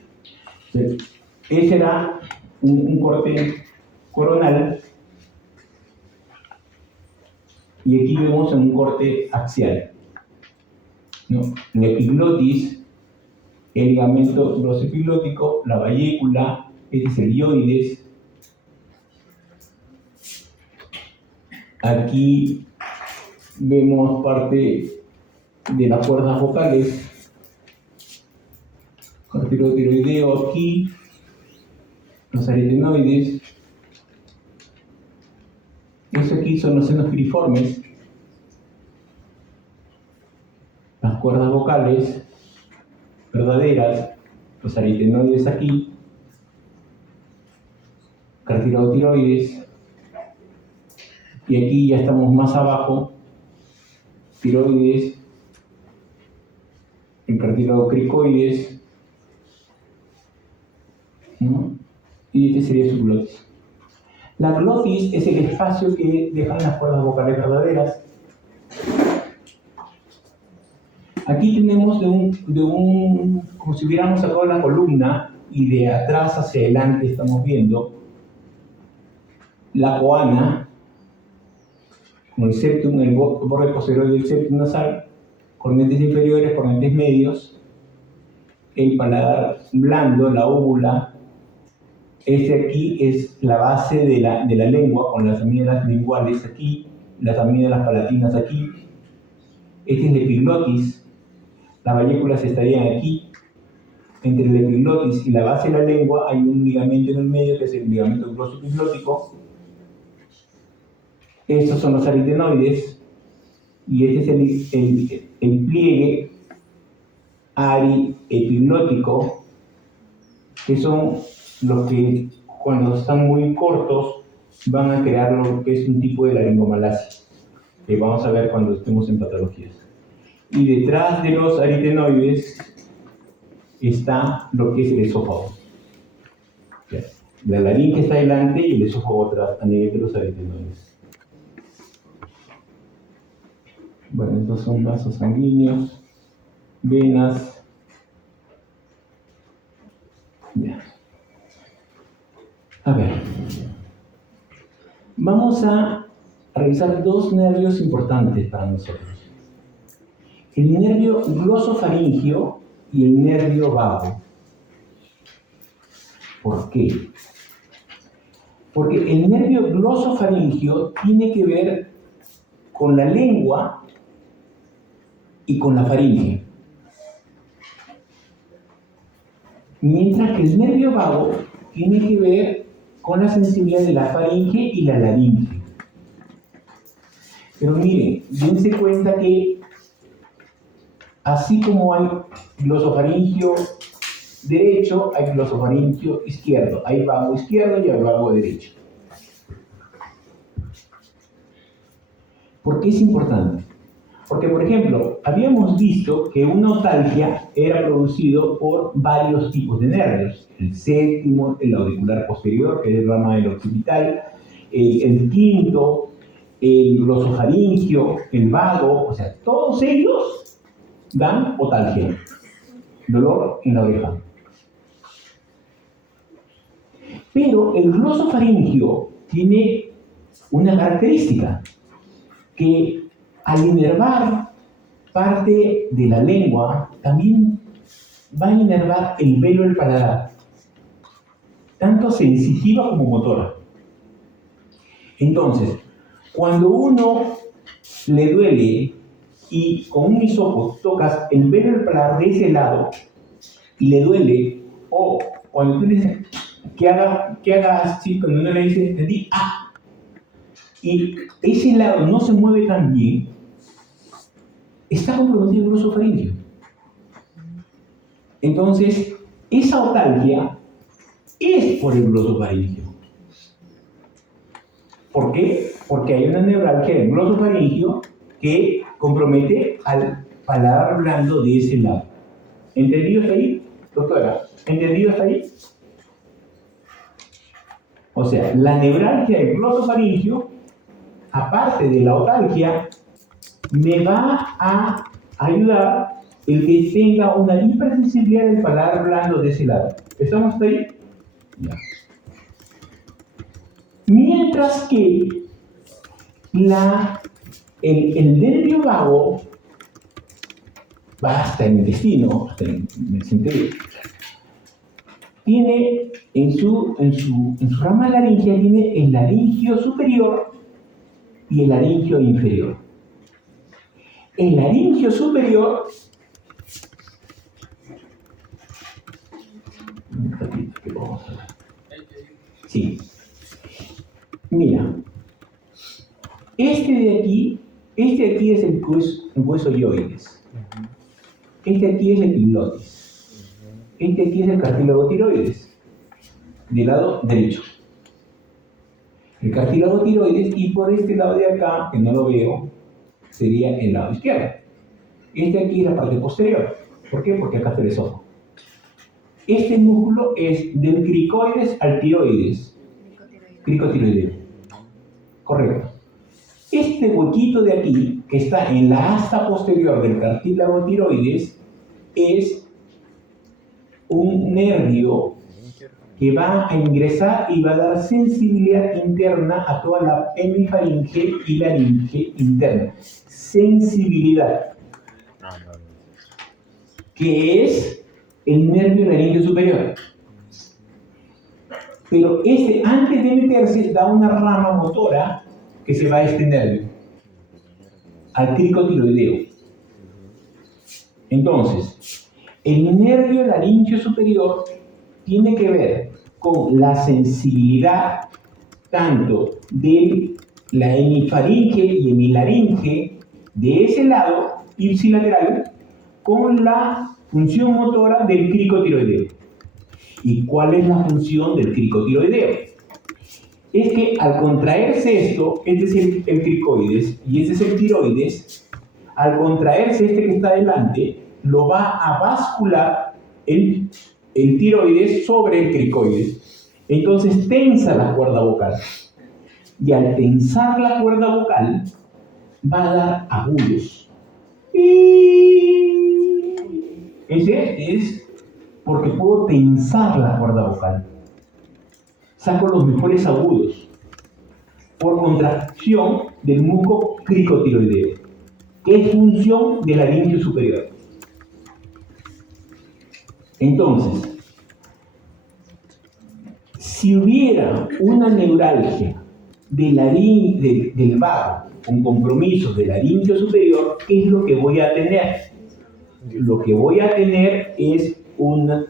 Ese era un corte coronal, y aquí vemos en un corte axial, ¿no? La epiglotis, el ligamento glosoepiglótico, la bayécula, este es el ioides. Aquí vemos parte de las cuerdas vocales, cartílago tiroideo aquí, los aretinoides. Estos aquí son los senos piriformes, las cuerdas vocales verdaderas, los aritenoides aquí, cartílago tiroides, y aquí ya estamos más abajo, tiroides, el cartílago cricoides, ¿no? Y este sería su glotis. La glotis es el espacio que dejan las cuerdas vocales verdaderas. Aquí tenemos como si hubiéramos sacado la columna y de atrás hacia adelante estamos viendo la coana, con el septum, el borde posterior del septum nasal, cornetes inferiores, cornetes medios, el paladar blando, la óvula. Este aquí es la base de la lengua, con las amígdalas linguales aquí, las amígdalas palatinas aquí. Este es la epiglotis, las valléculas estarían aquí. Entre la epiglotis y la base de la lengua hay un ligamento en el medio que es el ligamento glosoepiglótico. Estos son los aritenoides y este es el pliegue ariepiglótico, que son los que cuando están muy cortos van a crear lo que es un tipo de laringomalacia, que vamos a ver cuando estemos en patologías. Y detrás de los aritenoides está lo que es el esófago. La laringe está delante y el esófago atrás, a nivel de los aritenoides. Bueno, estos son vasos sanguíneos, venas. Ya. A ver. Vamos a revisar dos nervios importantes para nosotros. El nervio glosofaringio y el nervio vago. ¿Por qué? Porque el nervio glosofaringio tiene que ver con la lengua y con la faringe. Mientras que el nervio vago tiene que ver con la sensibilidad de la faringe y la laringe. Pero miren, dense cuenta que así como hay glosofaringio derecho, hay glosofaringio izquierdo. Hay vago izquierdo y hay vago derecho. ¿Por qué es importante? Porque, por ejemplo, habíamos visto que una otalgia era producido por varios tipos de nervios. El séptimo, el auricular posterior, que es el rama del occipital, el quinto, el glosofaringio, el vago, o sea, todos ellos dan otalgia, dolor en la oreja. Pero el glosofaringio tiene una característica, que al inervar parte de la lengua, también va a inervar el velo del paladar, tanto sensitiva como motora. Entonces, cuando uno le duele y con un hisopo tocas el velo del paladar de ese lado y le duele, o cuando tú le dices que haga así, cuando uno le dice, te di, y ese lado no se mueve tan bien, está comprometido el glosofaringio. Entonces, esa otalgia es por el glosofaringio. ¿Por qué? Porque hay una neuralgia del glosofaringio que compromete al paladar blando de ese lado. ¿Entendido hasta ahí, doctora? ¿Entendido hasta ahí? O sea, la neuralgia del glosofaringio, aparte de la otalgia, me va a ayudar el que tenga una hipersensibilidad del paladar blando de ese lado. ¿Estamos hasta ahí? Ya. Mientras que el nervio vago va hasta el intestino, hasta el mesenterio. Tiene en su rama laringea tiene el laringio superior y el laringio inferior. El laringio superior sí. Mira, este de aquí es el hueso yoides. Este aquí es el epiglotis. Este aquí es el cartílago tiroides, del lado derecho. El cartílago tiroides, y por este lado de acá, que no lo veo, sería el lado izquierdo. Este aquí es la parte posterior. ¿Por qué? Porque acá está el esófago. Este músculo es del cricoides al tiroides. Cricotiroideo. Correcto. Este huequito de aquí, que está en la asta posterior del cartílago tiroides, es un nervio que va a ingresar y va a dar sensibilidad interna a toda la hemifaringe y laringe interna. Sensibilidad, que es el nervio laringio superior. Pero antes de meterse, da una rama motora que se va a este nervio, al cricotiroideo. Entonces, el nervio laringio superior tiene que ver con la sensibilidad tanto de la hemifaringe y hemilaringe de ese lado, ipsilateral, con la función motora del cricotiroideo. ¿Y cuál es la función del cricotiroideo? Es que al contraerse esto, este es el cricoides y este es el tiroides, al contraerse este que está delante, lo va a bascular el tiroides sobre el cricoides. Entonces tensa la cuerda vocal. Y al tensar la cuerda vocal, va a dar agudos. Y ese es porque puedo tensar la cuerda vocal. Saco los mejores agudos por contracción del músculo cricotiroideo, que es función del laringio superior. Entonces, si hubiera una neuralgia del vago con compromiso del laringio superior, ¿qué es lo que voy a tener? Lo que voy a tener es un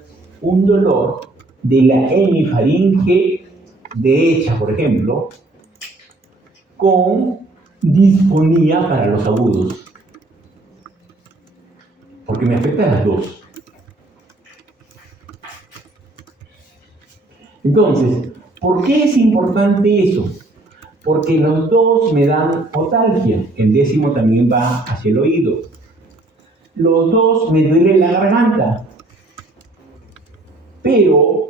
dolor de la hemifaringe derecha, por ejemplo, con disfonía para los agudos, porque me afecta a las dos. Entonces, ¿por qué es importante eso? Porque los dos me dan otalgia. El décimo también va hacia el oído. Los dos me duele la garganta. Pero,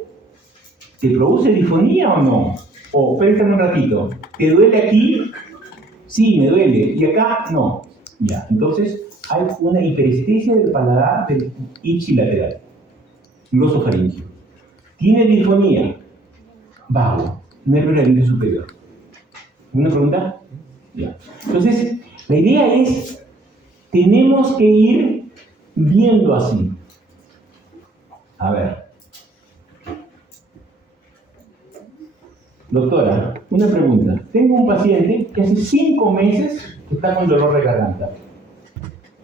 ¿te produce disfonía o no? O, espérame un ratito, ¿te duele aquí? Sí, me duele. ¿Y acá? No. Ya, entonces hay una hiperestesia del paladar del ipsilateral, glosofaringeo. ¿Tiene disfonía? Vago, nervio laringio superior. ¿Una pregunta? Ya. Entonces, la idea es, tenemos que ir viendo así. A ver. Doctora, una pregunta. Tengo un paciente que hace 5 meses está con dolor de garganta.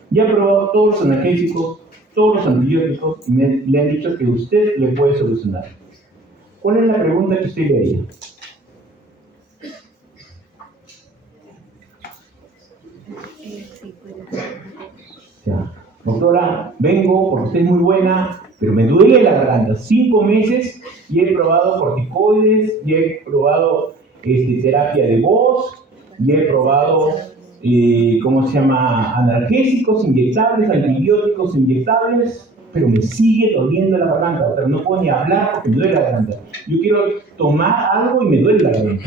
Ya ha probado todos los analgésicos, todos los antibióticos y le han dicho que usted le puede solucionar. ¿Cuál es la pregunta que usted le haría? Ya. Doctora, vengo porque usted es muy buena, pero me duele la garganta. 5 meses y he probado corticoides, y he probado terapia de voz, y he probado, analgésicos inyectables, antibióticos inyectables, pero me sigue doliendo la garganta. Pero no puedo ni hablar porque me duele la garganta. Yo quiero tomar algo y me duele la garganta.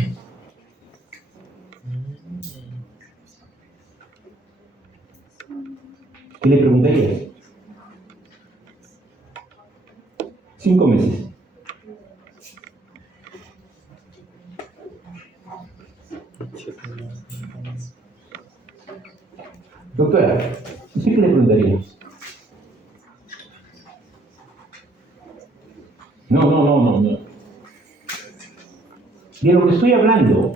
¿Qué le preguntarías? 5 meses. Doctora, ¿usted qué le preguntaría? No. De lo que estoy hablando.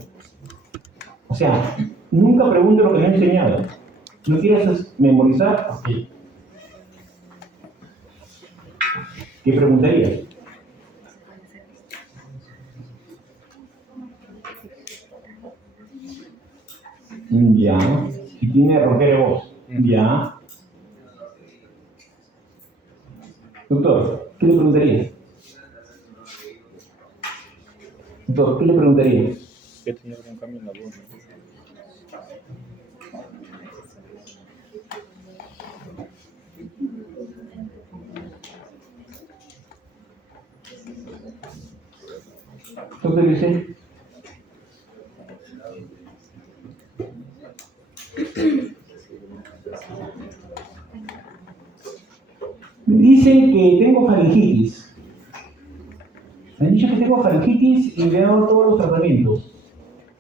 O sea, nunca pregunto lo que me he enseñado. ¿No quieres memorizar? Okay. ¿Qué preguntarías? Ya. Si tiene rompera de voz. Ya. Doctor, ¿qué le preguntaría? Doctor, ¿qué le preguntaría? ¿Qué tenía algún cambio en la voz? Doctor, dice. Me dicen que tengo faringitis. Me han dicho tengo faringitis y me han dado todos los tratamientos.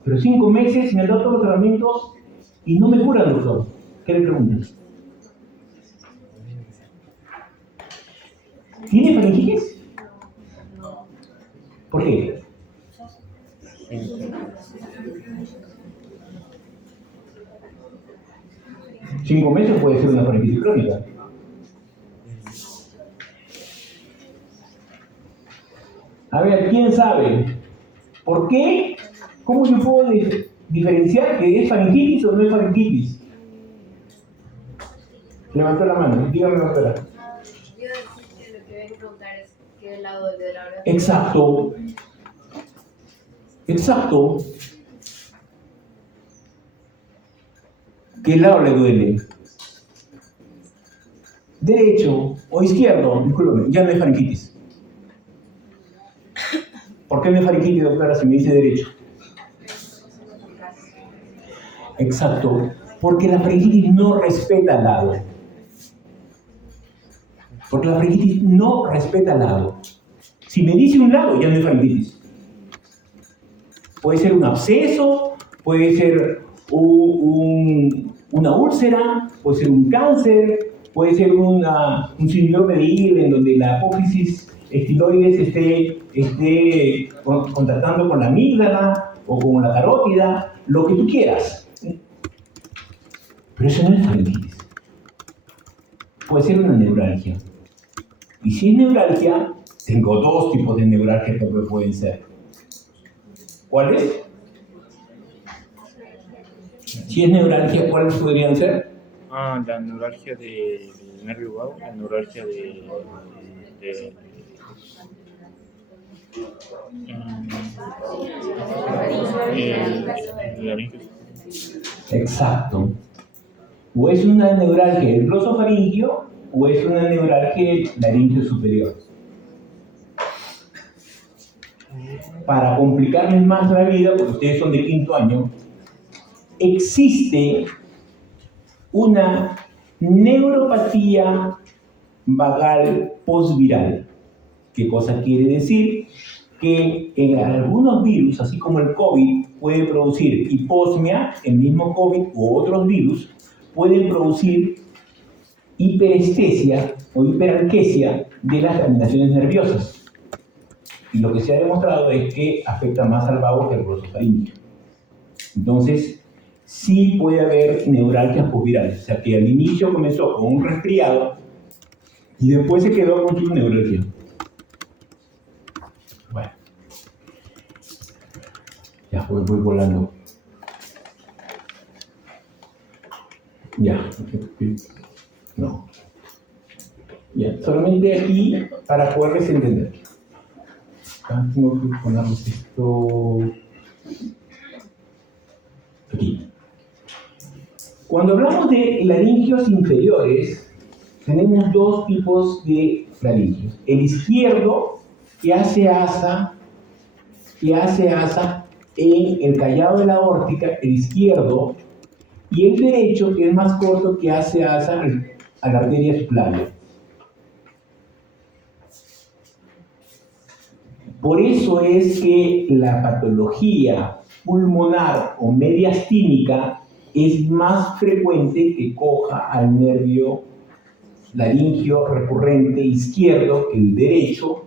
Pero 5 meses me han dado todos los tratamientos y no me curan, doctor. ¿Qué le preguntas? ¿Tiene faringitis? ¿Por qué? ¿5 meses puede ser una faringitis crónica? A ver, ¿quién sabe? ¿Por qué? ¿Cómo yo puedo diferenciar que es faringitis o no es faringitis? Levantó la mano, dígame, doctora. Yo decía que lo que había que preguntar es qué lado de la hora. Exacto. Exacto. ¿Qué lado le duele? ¿Derecho o izquierdo? Discúlpame, ya no es faringitis. ¿Por qué no es faringitis, doctora, si me dice derecho? Exacto. Porque la faringitis no respeta el lado. Porque la faringitis no respeta el lado. Si me dice un lado, ya no es faringitis. Puede ser un absceso, puede ser una úlcera, puede ser un cáncer, puede ser un síndrome de Ille en donde la apófisis estiloides esté contactando con la amígdala o con la carótida, lo que tú quieras. Pero eso no es faringitis. Puede ser una neuralgia. Y si es neuralgia, tengo 2 tipos de neuralgia que pueden ser. ¿Cuáles? Si es neuralgia, ¿cuáles podrían ser? La neuralgia del nervio vago, la neuralgia de laringe. Exacto. O es una neuralgia del glosofaringio o es una neuralgia laringio superior. Para complicarles más la vida, porque ustedes son de 5º año, existe una neuropatía vagal postviral. ¿Qué cosa quiere decir? Que en algunos virus, así como el COVID, puede producir hiposmia, el mismo COVID u otros virus, pueden producir hiperestesia o hiperalgesia de las terminaciones nerviosas. Y lo que se ha demostrado es que afecta más al vago que al glosofaringio. Entonces, sí puede haber neuralgias postvirales. O sea, que al inicio comenzó con un resfriado y después se quedó con su neuralgia. Bueno. Ya, voy volando. Ya. No. Ya, solamente aquí para poderles entender. Acá tengo que ponerles esto aquí. Cuando hablamos de laringios inferiores, tenemos 2 tipos de laringios. El izquierdo, que hace asa en el callado de la aórtica, el izquierdo, y el derecho, que es más corto, que hace asa a la arteria subclavia. Por eso es que la patología pulmonar o mediastínica es más frecuente que coja al nervio laringio recurrente izquierdo que el derecho,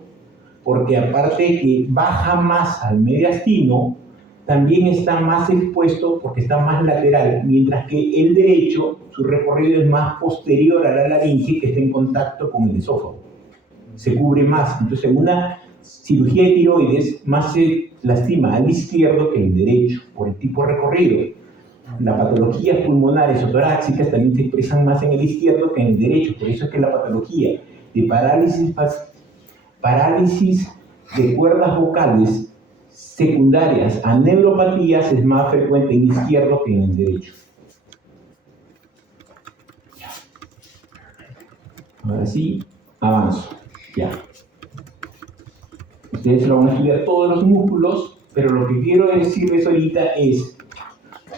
porque aparte de que baja más al mediastino, también está más expuesto porque está más lateral, mientras que el derecho, su recorrido es más posterior a la laringe que está en contacto con el esófago. Se cubre más. Entonces, una cirugía de tiroides más se lastima al izquierdo que el derecho, por el tipo de recorrido. Las patologías pulmonares o torácicas también se expresan más en el izquierdo que en el derecho. Por eso es que la patología de parálisis de cuerdas vocales secundarias a neuropatías es más frecuente en el izquierdo que en el derecho. Ahora sí, avanzo. Ya. Ustedes lo van a estudiar todos los músculos, pero lo que quiero decirles ahorita es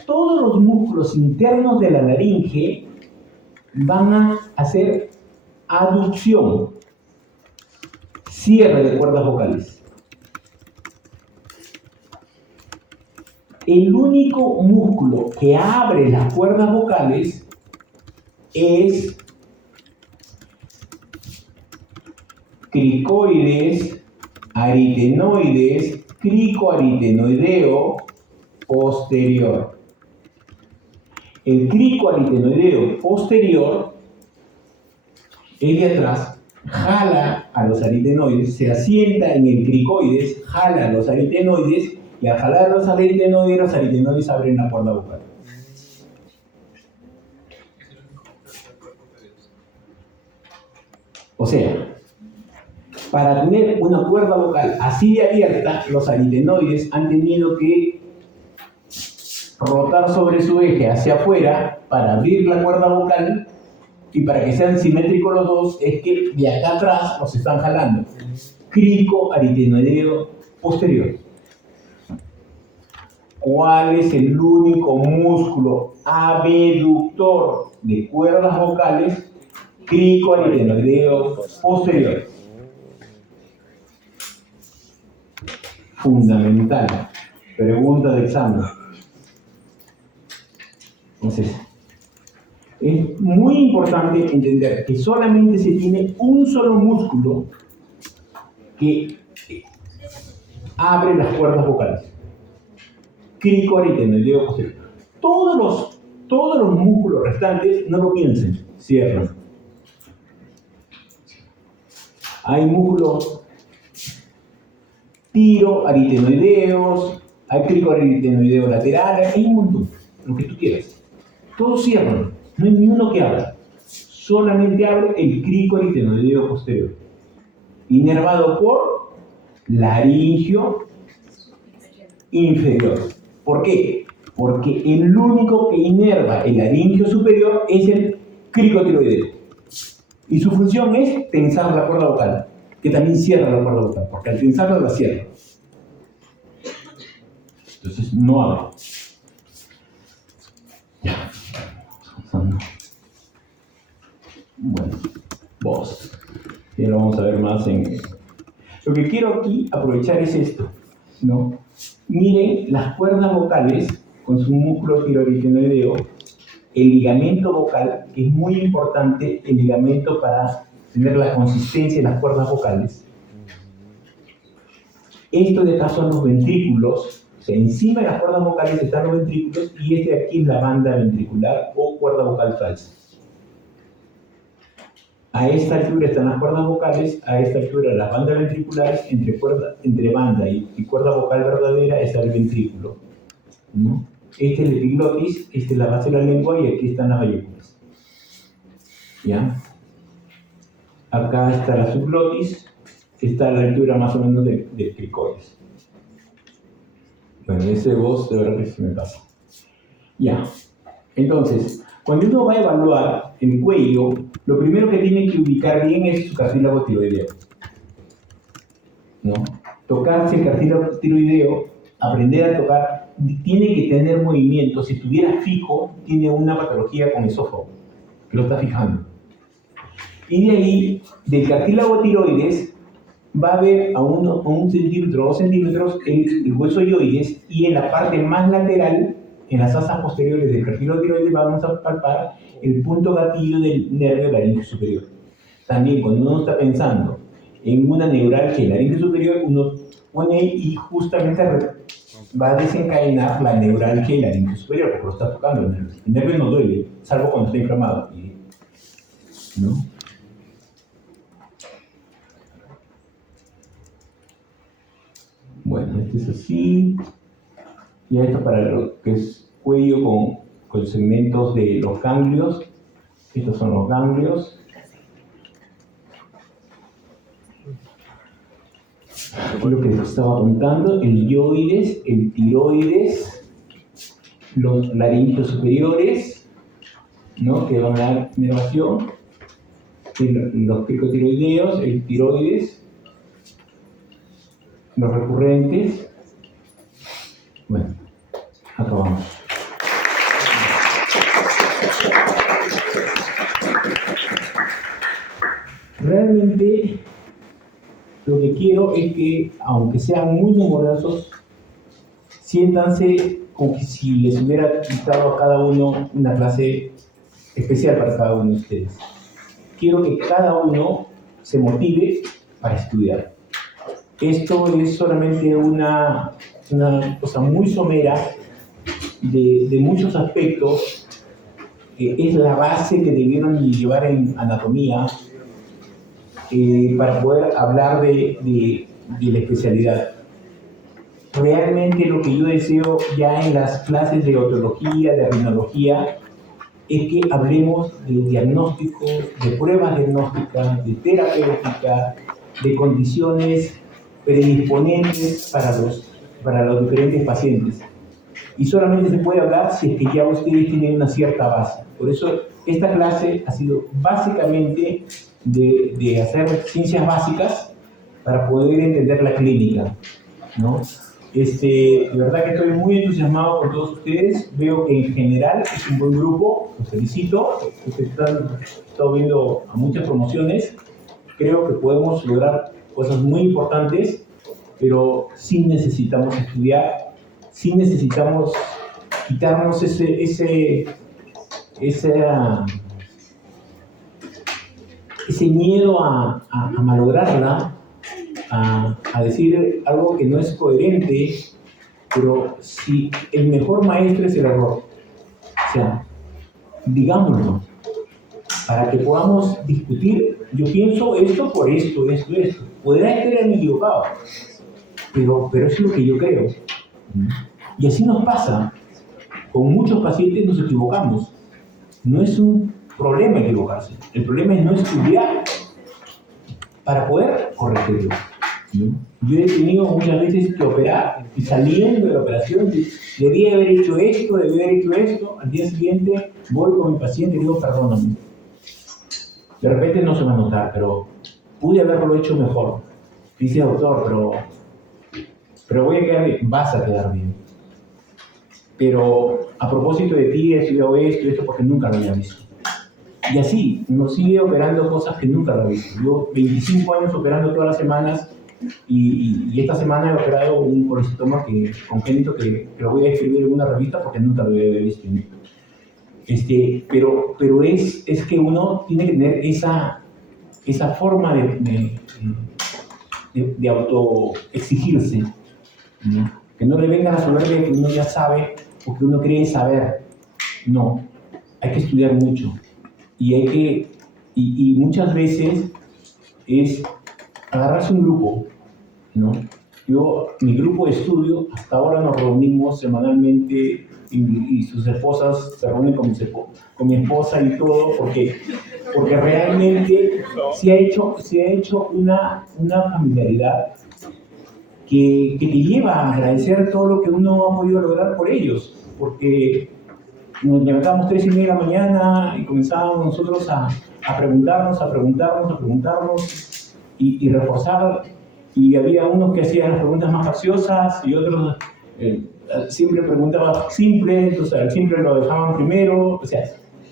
todos los músculos internos de la laringe van a hacer aducción, cierre de cuerdas vocales. El único músculo que abre las cuerdas vocales es cricoides, aritenoides, cricoaritenoideo posterior. El cricoaritenoideo posterior es de atrás, jala a los aritenoides, se asienta en el cricoides, jala a los aritenoides y al jalar a los aritenoides abren la cuerda vocal. O sea, para tener una cuerda vocal así de abierta, los aritenoides han tenido que rotar sobre su eje hacia afuera para abrir la cuerda vocal, y para que sean simétricos los dos es que de acá atrás los están jalando. Cricoaritenoideo posterior. ¿Cuál es el único músculo abductor de cuerdas vocales? Cricoaritenoideo posterior. Fundamental. Pregunta de examen. Entonces, es muy importante entender que solamente se tiene un solo músculo que abre las cuerdas vocales. Cricoaritenoideo posterior. Todos los músculos restantes, no lo piensen, cierran. Hay músculos tiroaritenoideos, hay cricoaritenoideo laterales, hay un montón, lo que tú quieras. Todos cierran, no hay ni uno que abra. Solamente abre el cricoaritenoideo posterior, inervado por laringio inferior. ¿Por qué? Porque el único que inerva el laringio superior es el cricotiroideo. Y su función es tensar la cuerda vocal, que también cierra la cuerda vocal, porque al tensarla la cierra. Entonces no abre. Ya. Bueno, voz. Ya lo vamos a ver más en... Lo que quiero aquí aprovechar es esto, ¿no? Miren las cuerdas vocales con su músculo tiroaritenoideo, el ligamento vocal, que es muy importante, el ligamento para tener la consistencia de las cuerdas vocales. Esto de acá son los ventrículos, o sea, encima de las cuerdas vocales están los ventrículos, y este de aquí es la banda ventricular o cuerda vocal falsa. A esta altura están las cuerdas vocales, a esta altura las bandas ventriculares, entre banda y cuerda vocal verdadera está el ventrículo, ¿no? Este es el epiglotis, esta es la base de la lengua y aquí están las valléculas. ¿Ya? Acá está la subglotis, que está a la altura más o menos del cricoides. Bueno, ese voz de verdad que se me pasa. Ya. Entonces, cuando uno va a evaluar el cuello, lo primero que tiene que ubicar bien es su cartílago tiroideo, ¿no? Tocarse el cartílago tiroideo, aprender a tocar, tiene que tener movimiento. Si estuviera fijo, tiene una patología con esófago, que lo está fijando. Y de ahí, del cartílago tiroides, va a haber a 1 centímetro, 2 centímetros, el hueso yoides, y en la parte más lateral, en las asas posteriores del cartílago tiroides, vamos a palpar el punto gatillo del nervio laringio superior. También, cuando uno está pensando en una neuralgia laringio superior, uno pone ahí y justamente va a desencadenar la neuralgia laringio superior, porque lo está tocando el nervio. El nervio no duele, salvo cuando está inflamado, ¿no? Bueno, este es así. Y esto para lo que es cuello con segmentos de los ganglios. Estos son los ganglios. Aquí lo que les estaba contando, el yoides, el tiroides, los laringios superiores, ¿no? Que van a dar inervación, los cricotiroideos, el tiroides, los recurrentes. Bueno, acabamos. Realmente lo que quiero es que, aunque sean muy numerosos, siéntanse como que si les hubiera dado a cada uno una clase especial para cada uno de ustedes. Quiero que cada uno se motive para estudiar. Esto es solamente una cosa muy somera de muchos aspectos. Es la base que debieron llevar en anatomía para poder hablar de la especialidad. Realmente lo que yo deseo ya en las clases de otología, de rinología, es que hablemos de diagnóstico, de pruebas diagnósticas, de terapéutica, de condiciones predisponentes para los diferentes pacientes. Y solamente se puede hablar si es que ya ustedes tienen una cierta base. Por eso esta clase ha sido básicamente de hacer ciencias básicas para poder entender la clínica, ¿no? De verdad que estoy muy entusiasmado con todos ustedes. Veo que en general es un buen grupo. Los felicito. Ustedes han estado viendo a muchas promociones. Creo que podemos lograr cosas muy importantes, pero sí necesitamos estudiar, sí necesitamos quitarnos ese miedo a malograrla, a decir algo que no es coherente, pero si el mejor maestro es el error, o sea, digámoslo, para que podamos discutir. Yo pienso esto por esto. Podrá estar equivocado, pero eso es lo que yo creo. Y así nos pasa. Con muchos pacientes nos equivocamos. No es un problema equivocarse. El problema es no estudiar para poder corregirlo. Yo he tenido muchas veces que operar y saliendo de la operación, debía haber hecho esto, al día siguiente voy con mi paciente y digo, perdóname. De repente no se va a notar, pero pude haberlo hecho mejor. Dice, doctor, pero voy a quedar bien. Vas a quedar bien. Pero a propósito de ti, he estudiado esto, porque nunca lo había visto. Y así, nos sigue operando cosas que nunca lo había visto. Yo 25 años operando todas las semanas y esta semana he operado un colecistoma congénito que lo voy a escribir en una revista porque nunca lo había visto. Pero es que uno tiene que tener esa forma de autoexigirse, ¿no? Que no le venga la soberbia que uno ya sabe o que uno cree saber. No, hay que estudiar mucho y muchas veces es agarrarse un grupo, ¿no? Mi grupo de estudio, hasta ahora nos reunimos semanalmente y sus esposas se reúnen con mi esposa y todo, porque realmente se ha hecho una familiaridad que te lleva a agradecer todo lo que uno ha podido lograr por ellos, porque nos levantábamos 3:30 de la mañana y comenzábamos nosotros a preguntarnos y reforzar, y había unos que hacían las preguntas más capciosas y otros siempre preguntaban simple, entonces al simple lo dejaban primero, o sea,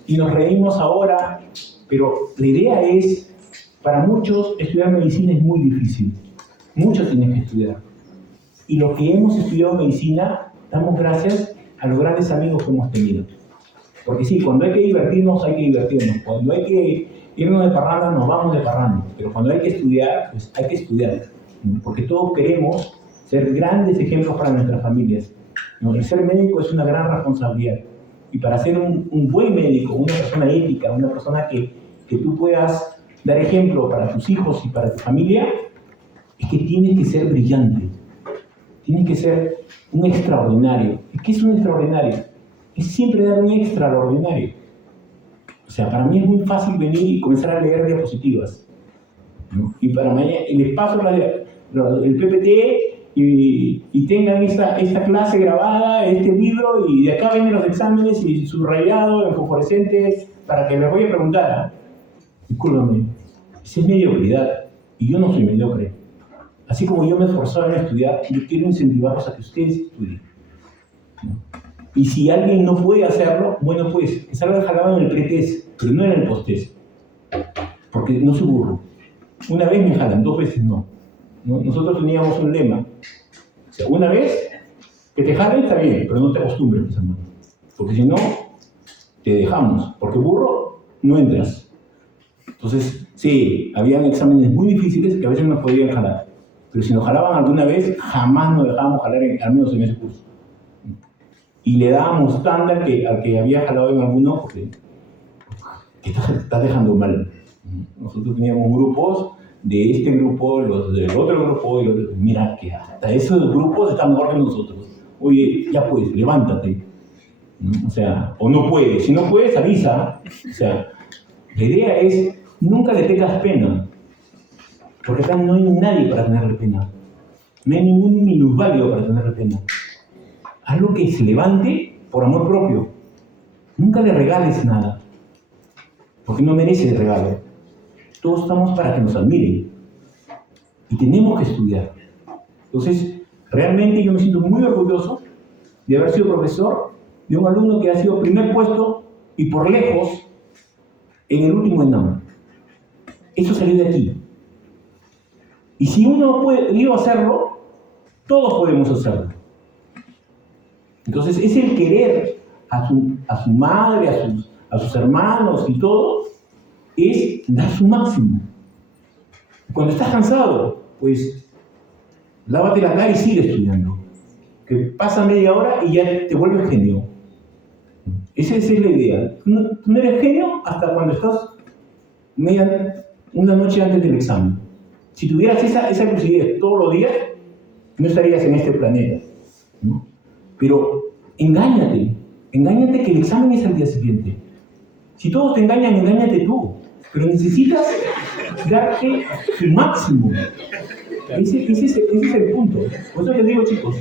y nos reímos ahora, pero la idea es, para muchos estudiar medicina es muy difícil, muchos tienen que estudiar, y los que hemos estudiado medicina damos gracias a los grandes amigos que hemos tenido, porque sí, cuando hay que divertirnos, cuando hay que irnos de parranda, nos vamos de parranda, pero cuando hay que estudiar, pues hay que estudiar, porque todos queremos ser grandes ejemplos para nuestras familias. El ser médico es una gran responsabilidad, y para ser un buen médico, una persona ética, una persona que tú puedas dar ejemplo para tus hijos y para tu familia, es que tienes que ser brillante, tienes que ser un extraordinario. ¿Y qué es un extraordinario? Es siempre dar un extra al ordinario. O sea, para mí es muy fácil venir y comenzar a leer diapositivas, ¿no? Y para mañana les paso el PPT y tengan esta clase grabada, este libro, y de acá vienen los exámenes y subrayado en fosforescentes para que les voy a preguntar. Discúlpame, esa es mediocridad, y yo no soy mediocre. Así como yo me esforzaba en estudiar, yo quiero incentivarlos a que ustedes estudien, ¿no? Y si alguien no puede hacerlo, bueno, pues que salga jalado en el pretest, pero no en el posttest, porque no soy burro. Una vez me jalan, 2 veces no. Nosotros teníamos un lema. O sea, una vez Que te jalen está bien, pero no te acostumbres, pues, hermano. Porque si no, te dejamos. Porque burro, no entras. Entonces, sí, habían exámenes muy difíciles que a veces nos podían jalar. Pero si nos jalaban alguna vez, jamás nos dejábamos jalar, al menos en ese curso. Y le dábamos tanda al que había jalado en alguno, porque estás dejando mal. Nosotros teníamos grupos, de este grupo, los del otro grupo, y otro. Mira, que hasta esos grupos están mejor que nosotros. Oye, ya pues, levántate. ¿No? O sea, o no puedes. Si no puedes, avisa. O sea, la idea es, nunca le tengas pena. Porque acá no hay nadie para tenerle pena. No hay ningún minusválido para tenerle pena. Algo que se levante por amor propio. Nunca le regales nada. Porque no merece el regalo. Todos estamos para que nos admiren. Y tenemos que estudiar. Entonces, realmente yo me siento muy orgulloso de haber sido profesor de un alumno que ha sido primer puesto y por lejos en el último examen. Eso salió de aquí. Y si uno puede hacerlo, todos podemos hacerlo. Entonces, es el querer a su madre, a sus hermanos y todo, es dar su máximo. Cuando estás cansado, pues, lávate la cara y sigue estudiando. Que pasa media hora y ya te vuelves genio. Esa es la idea. Tú no eres genio hasta cuando estás una noche antes del examen. Si tuvieras esa lucidez todos los días, no estarías en este planeta, ¿no? Pero engáñate que el examen es al día siguiente. Si todos te engañan, engáñate tú. Pero necesitas darte el máximo. Ese es el punto. Por eso les digo, chicos,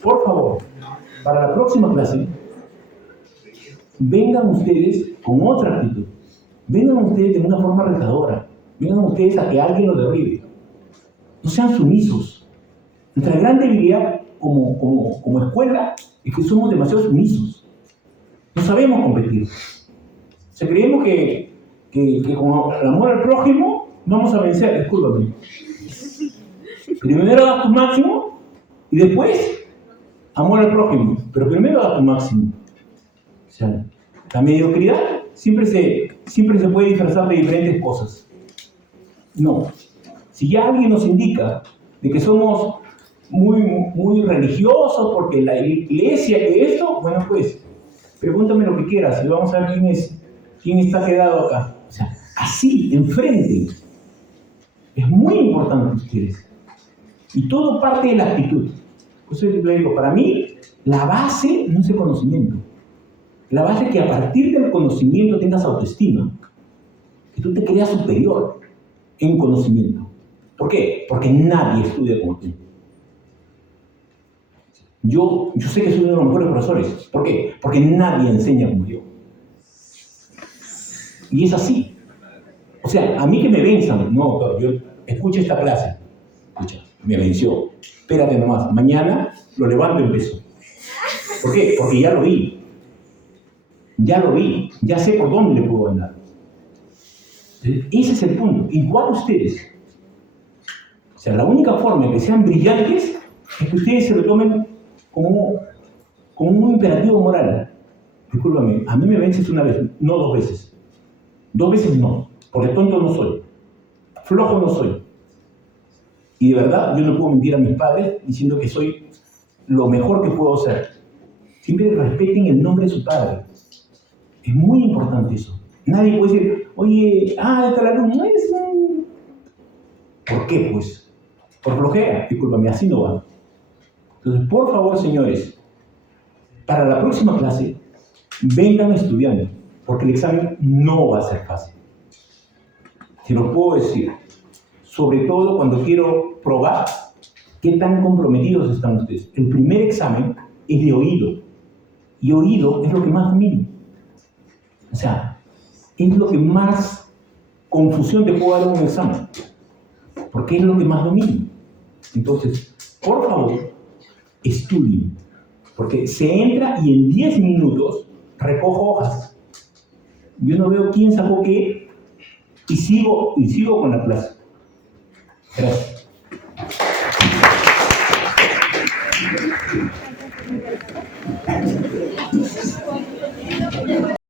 por favor, para la próxima clase, vengan ustedes con otra actitud. Vengan ustedes de una forma retadora. Vengan ustedes a que alguien los derribe. No sean sumisos. Nuestra gran debilidad como escuela es que somos demasiado sumisos. No sabemos competir. O sea, creemos que con el amor al prójimo vamos a vencer. Discúlpame. Primero das tu máximo y después amor al prójimo. Pero primero das tu máximo. O sea, la mediocridad siempre se puede disfrazar de diferentes cosas. No. Si ya alguien nos indica de que somos muy religiosos porque la iglesia que esto, bueno pues, pregúntame lo que quieras y vamos a ver quién está quedado acá. O sea, así, enfrente. Es muy importante ustedes. Y todo parte de la actitud. Por eso yo digo, para mí, la base no es el conocimiento. La base es que a partir del conocimiento tengas autoestima. Que tú te creas superior en conocimiento. ¿Por qué? Porque nadie estudia como tú. Yo sé que soy uno de los mejores profesores. ¿Por qué? Porque nadie enseña como yo. Y es así. O sea, a mí que me venzan. No, doctor, yo escucho esta clase. Escucha, me venció. Espérate nomás. Mañana lo levanto en peso. ¿Por qué? Porque ya lo vi. Ya sé por dónde le puedo andar. Ese es el punto. Igual ustedes. O sea, la única forma de que sean brillantes es que ustedes se lo tomen como un imperativo moral. Discúlpame, a mí me vences una vez, no 2 veces. 2 veces no, porque tonto no soy. Flojo no soy. Y de verdad, yo no puedo mentir a mis padres diciendo que soy lo mejor que puedo ser. Siempre respeten el nombre de su padre. Es muy importante eso. Nadie puede decir, oye, está el alumno, es un... ¿Por qué, pues? Por flojera. Discúlpame, así no va. Entonces, por favor, señores, para la próxima clase, vengan estudiando, porque el examen no va a ser fácil. Se lo puedo decir. Sobre todo cuando quiero probar qué tan comprometidos están ustedes. El primer examen es de oído. Y oído es lo que más domino. O sea, es lo que más confusión te puede dar en un examen. Porque es lo que más domino. Entonces, por favor, estudien. Porque se entra y en 10 minutos recojo hojas. Yo no veo quién sacó qué y sigo con la clase. Gracias.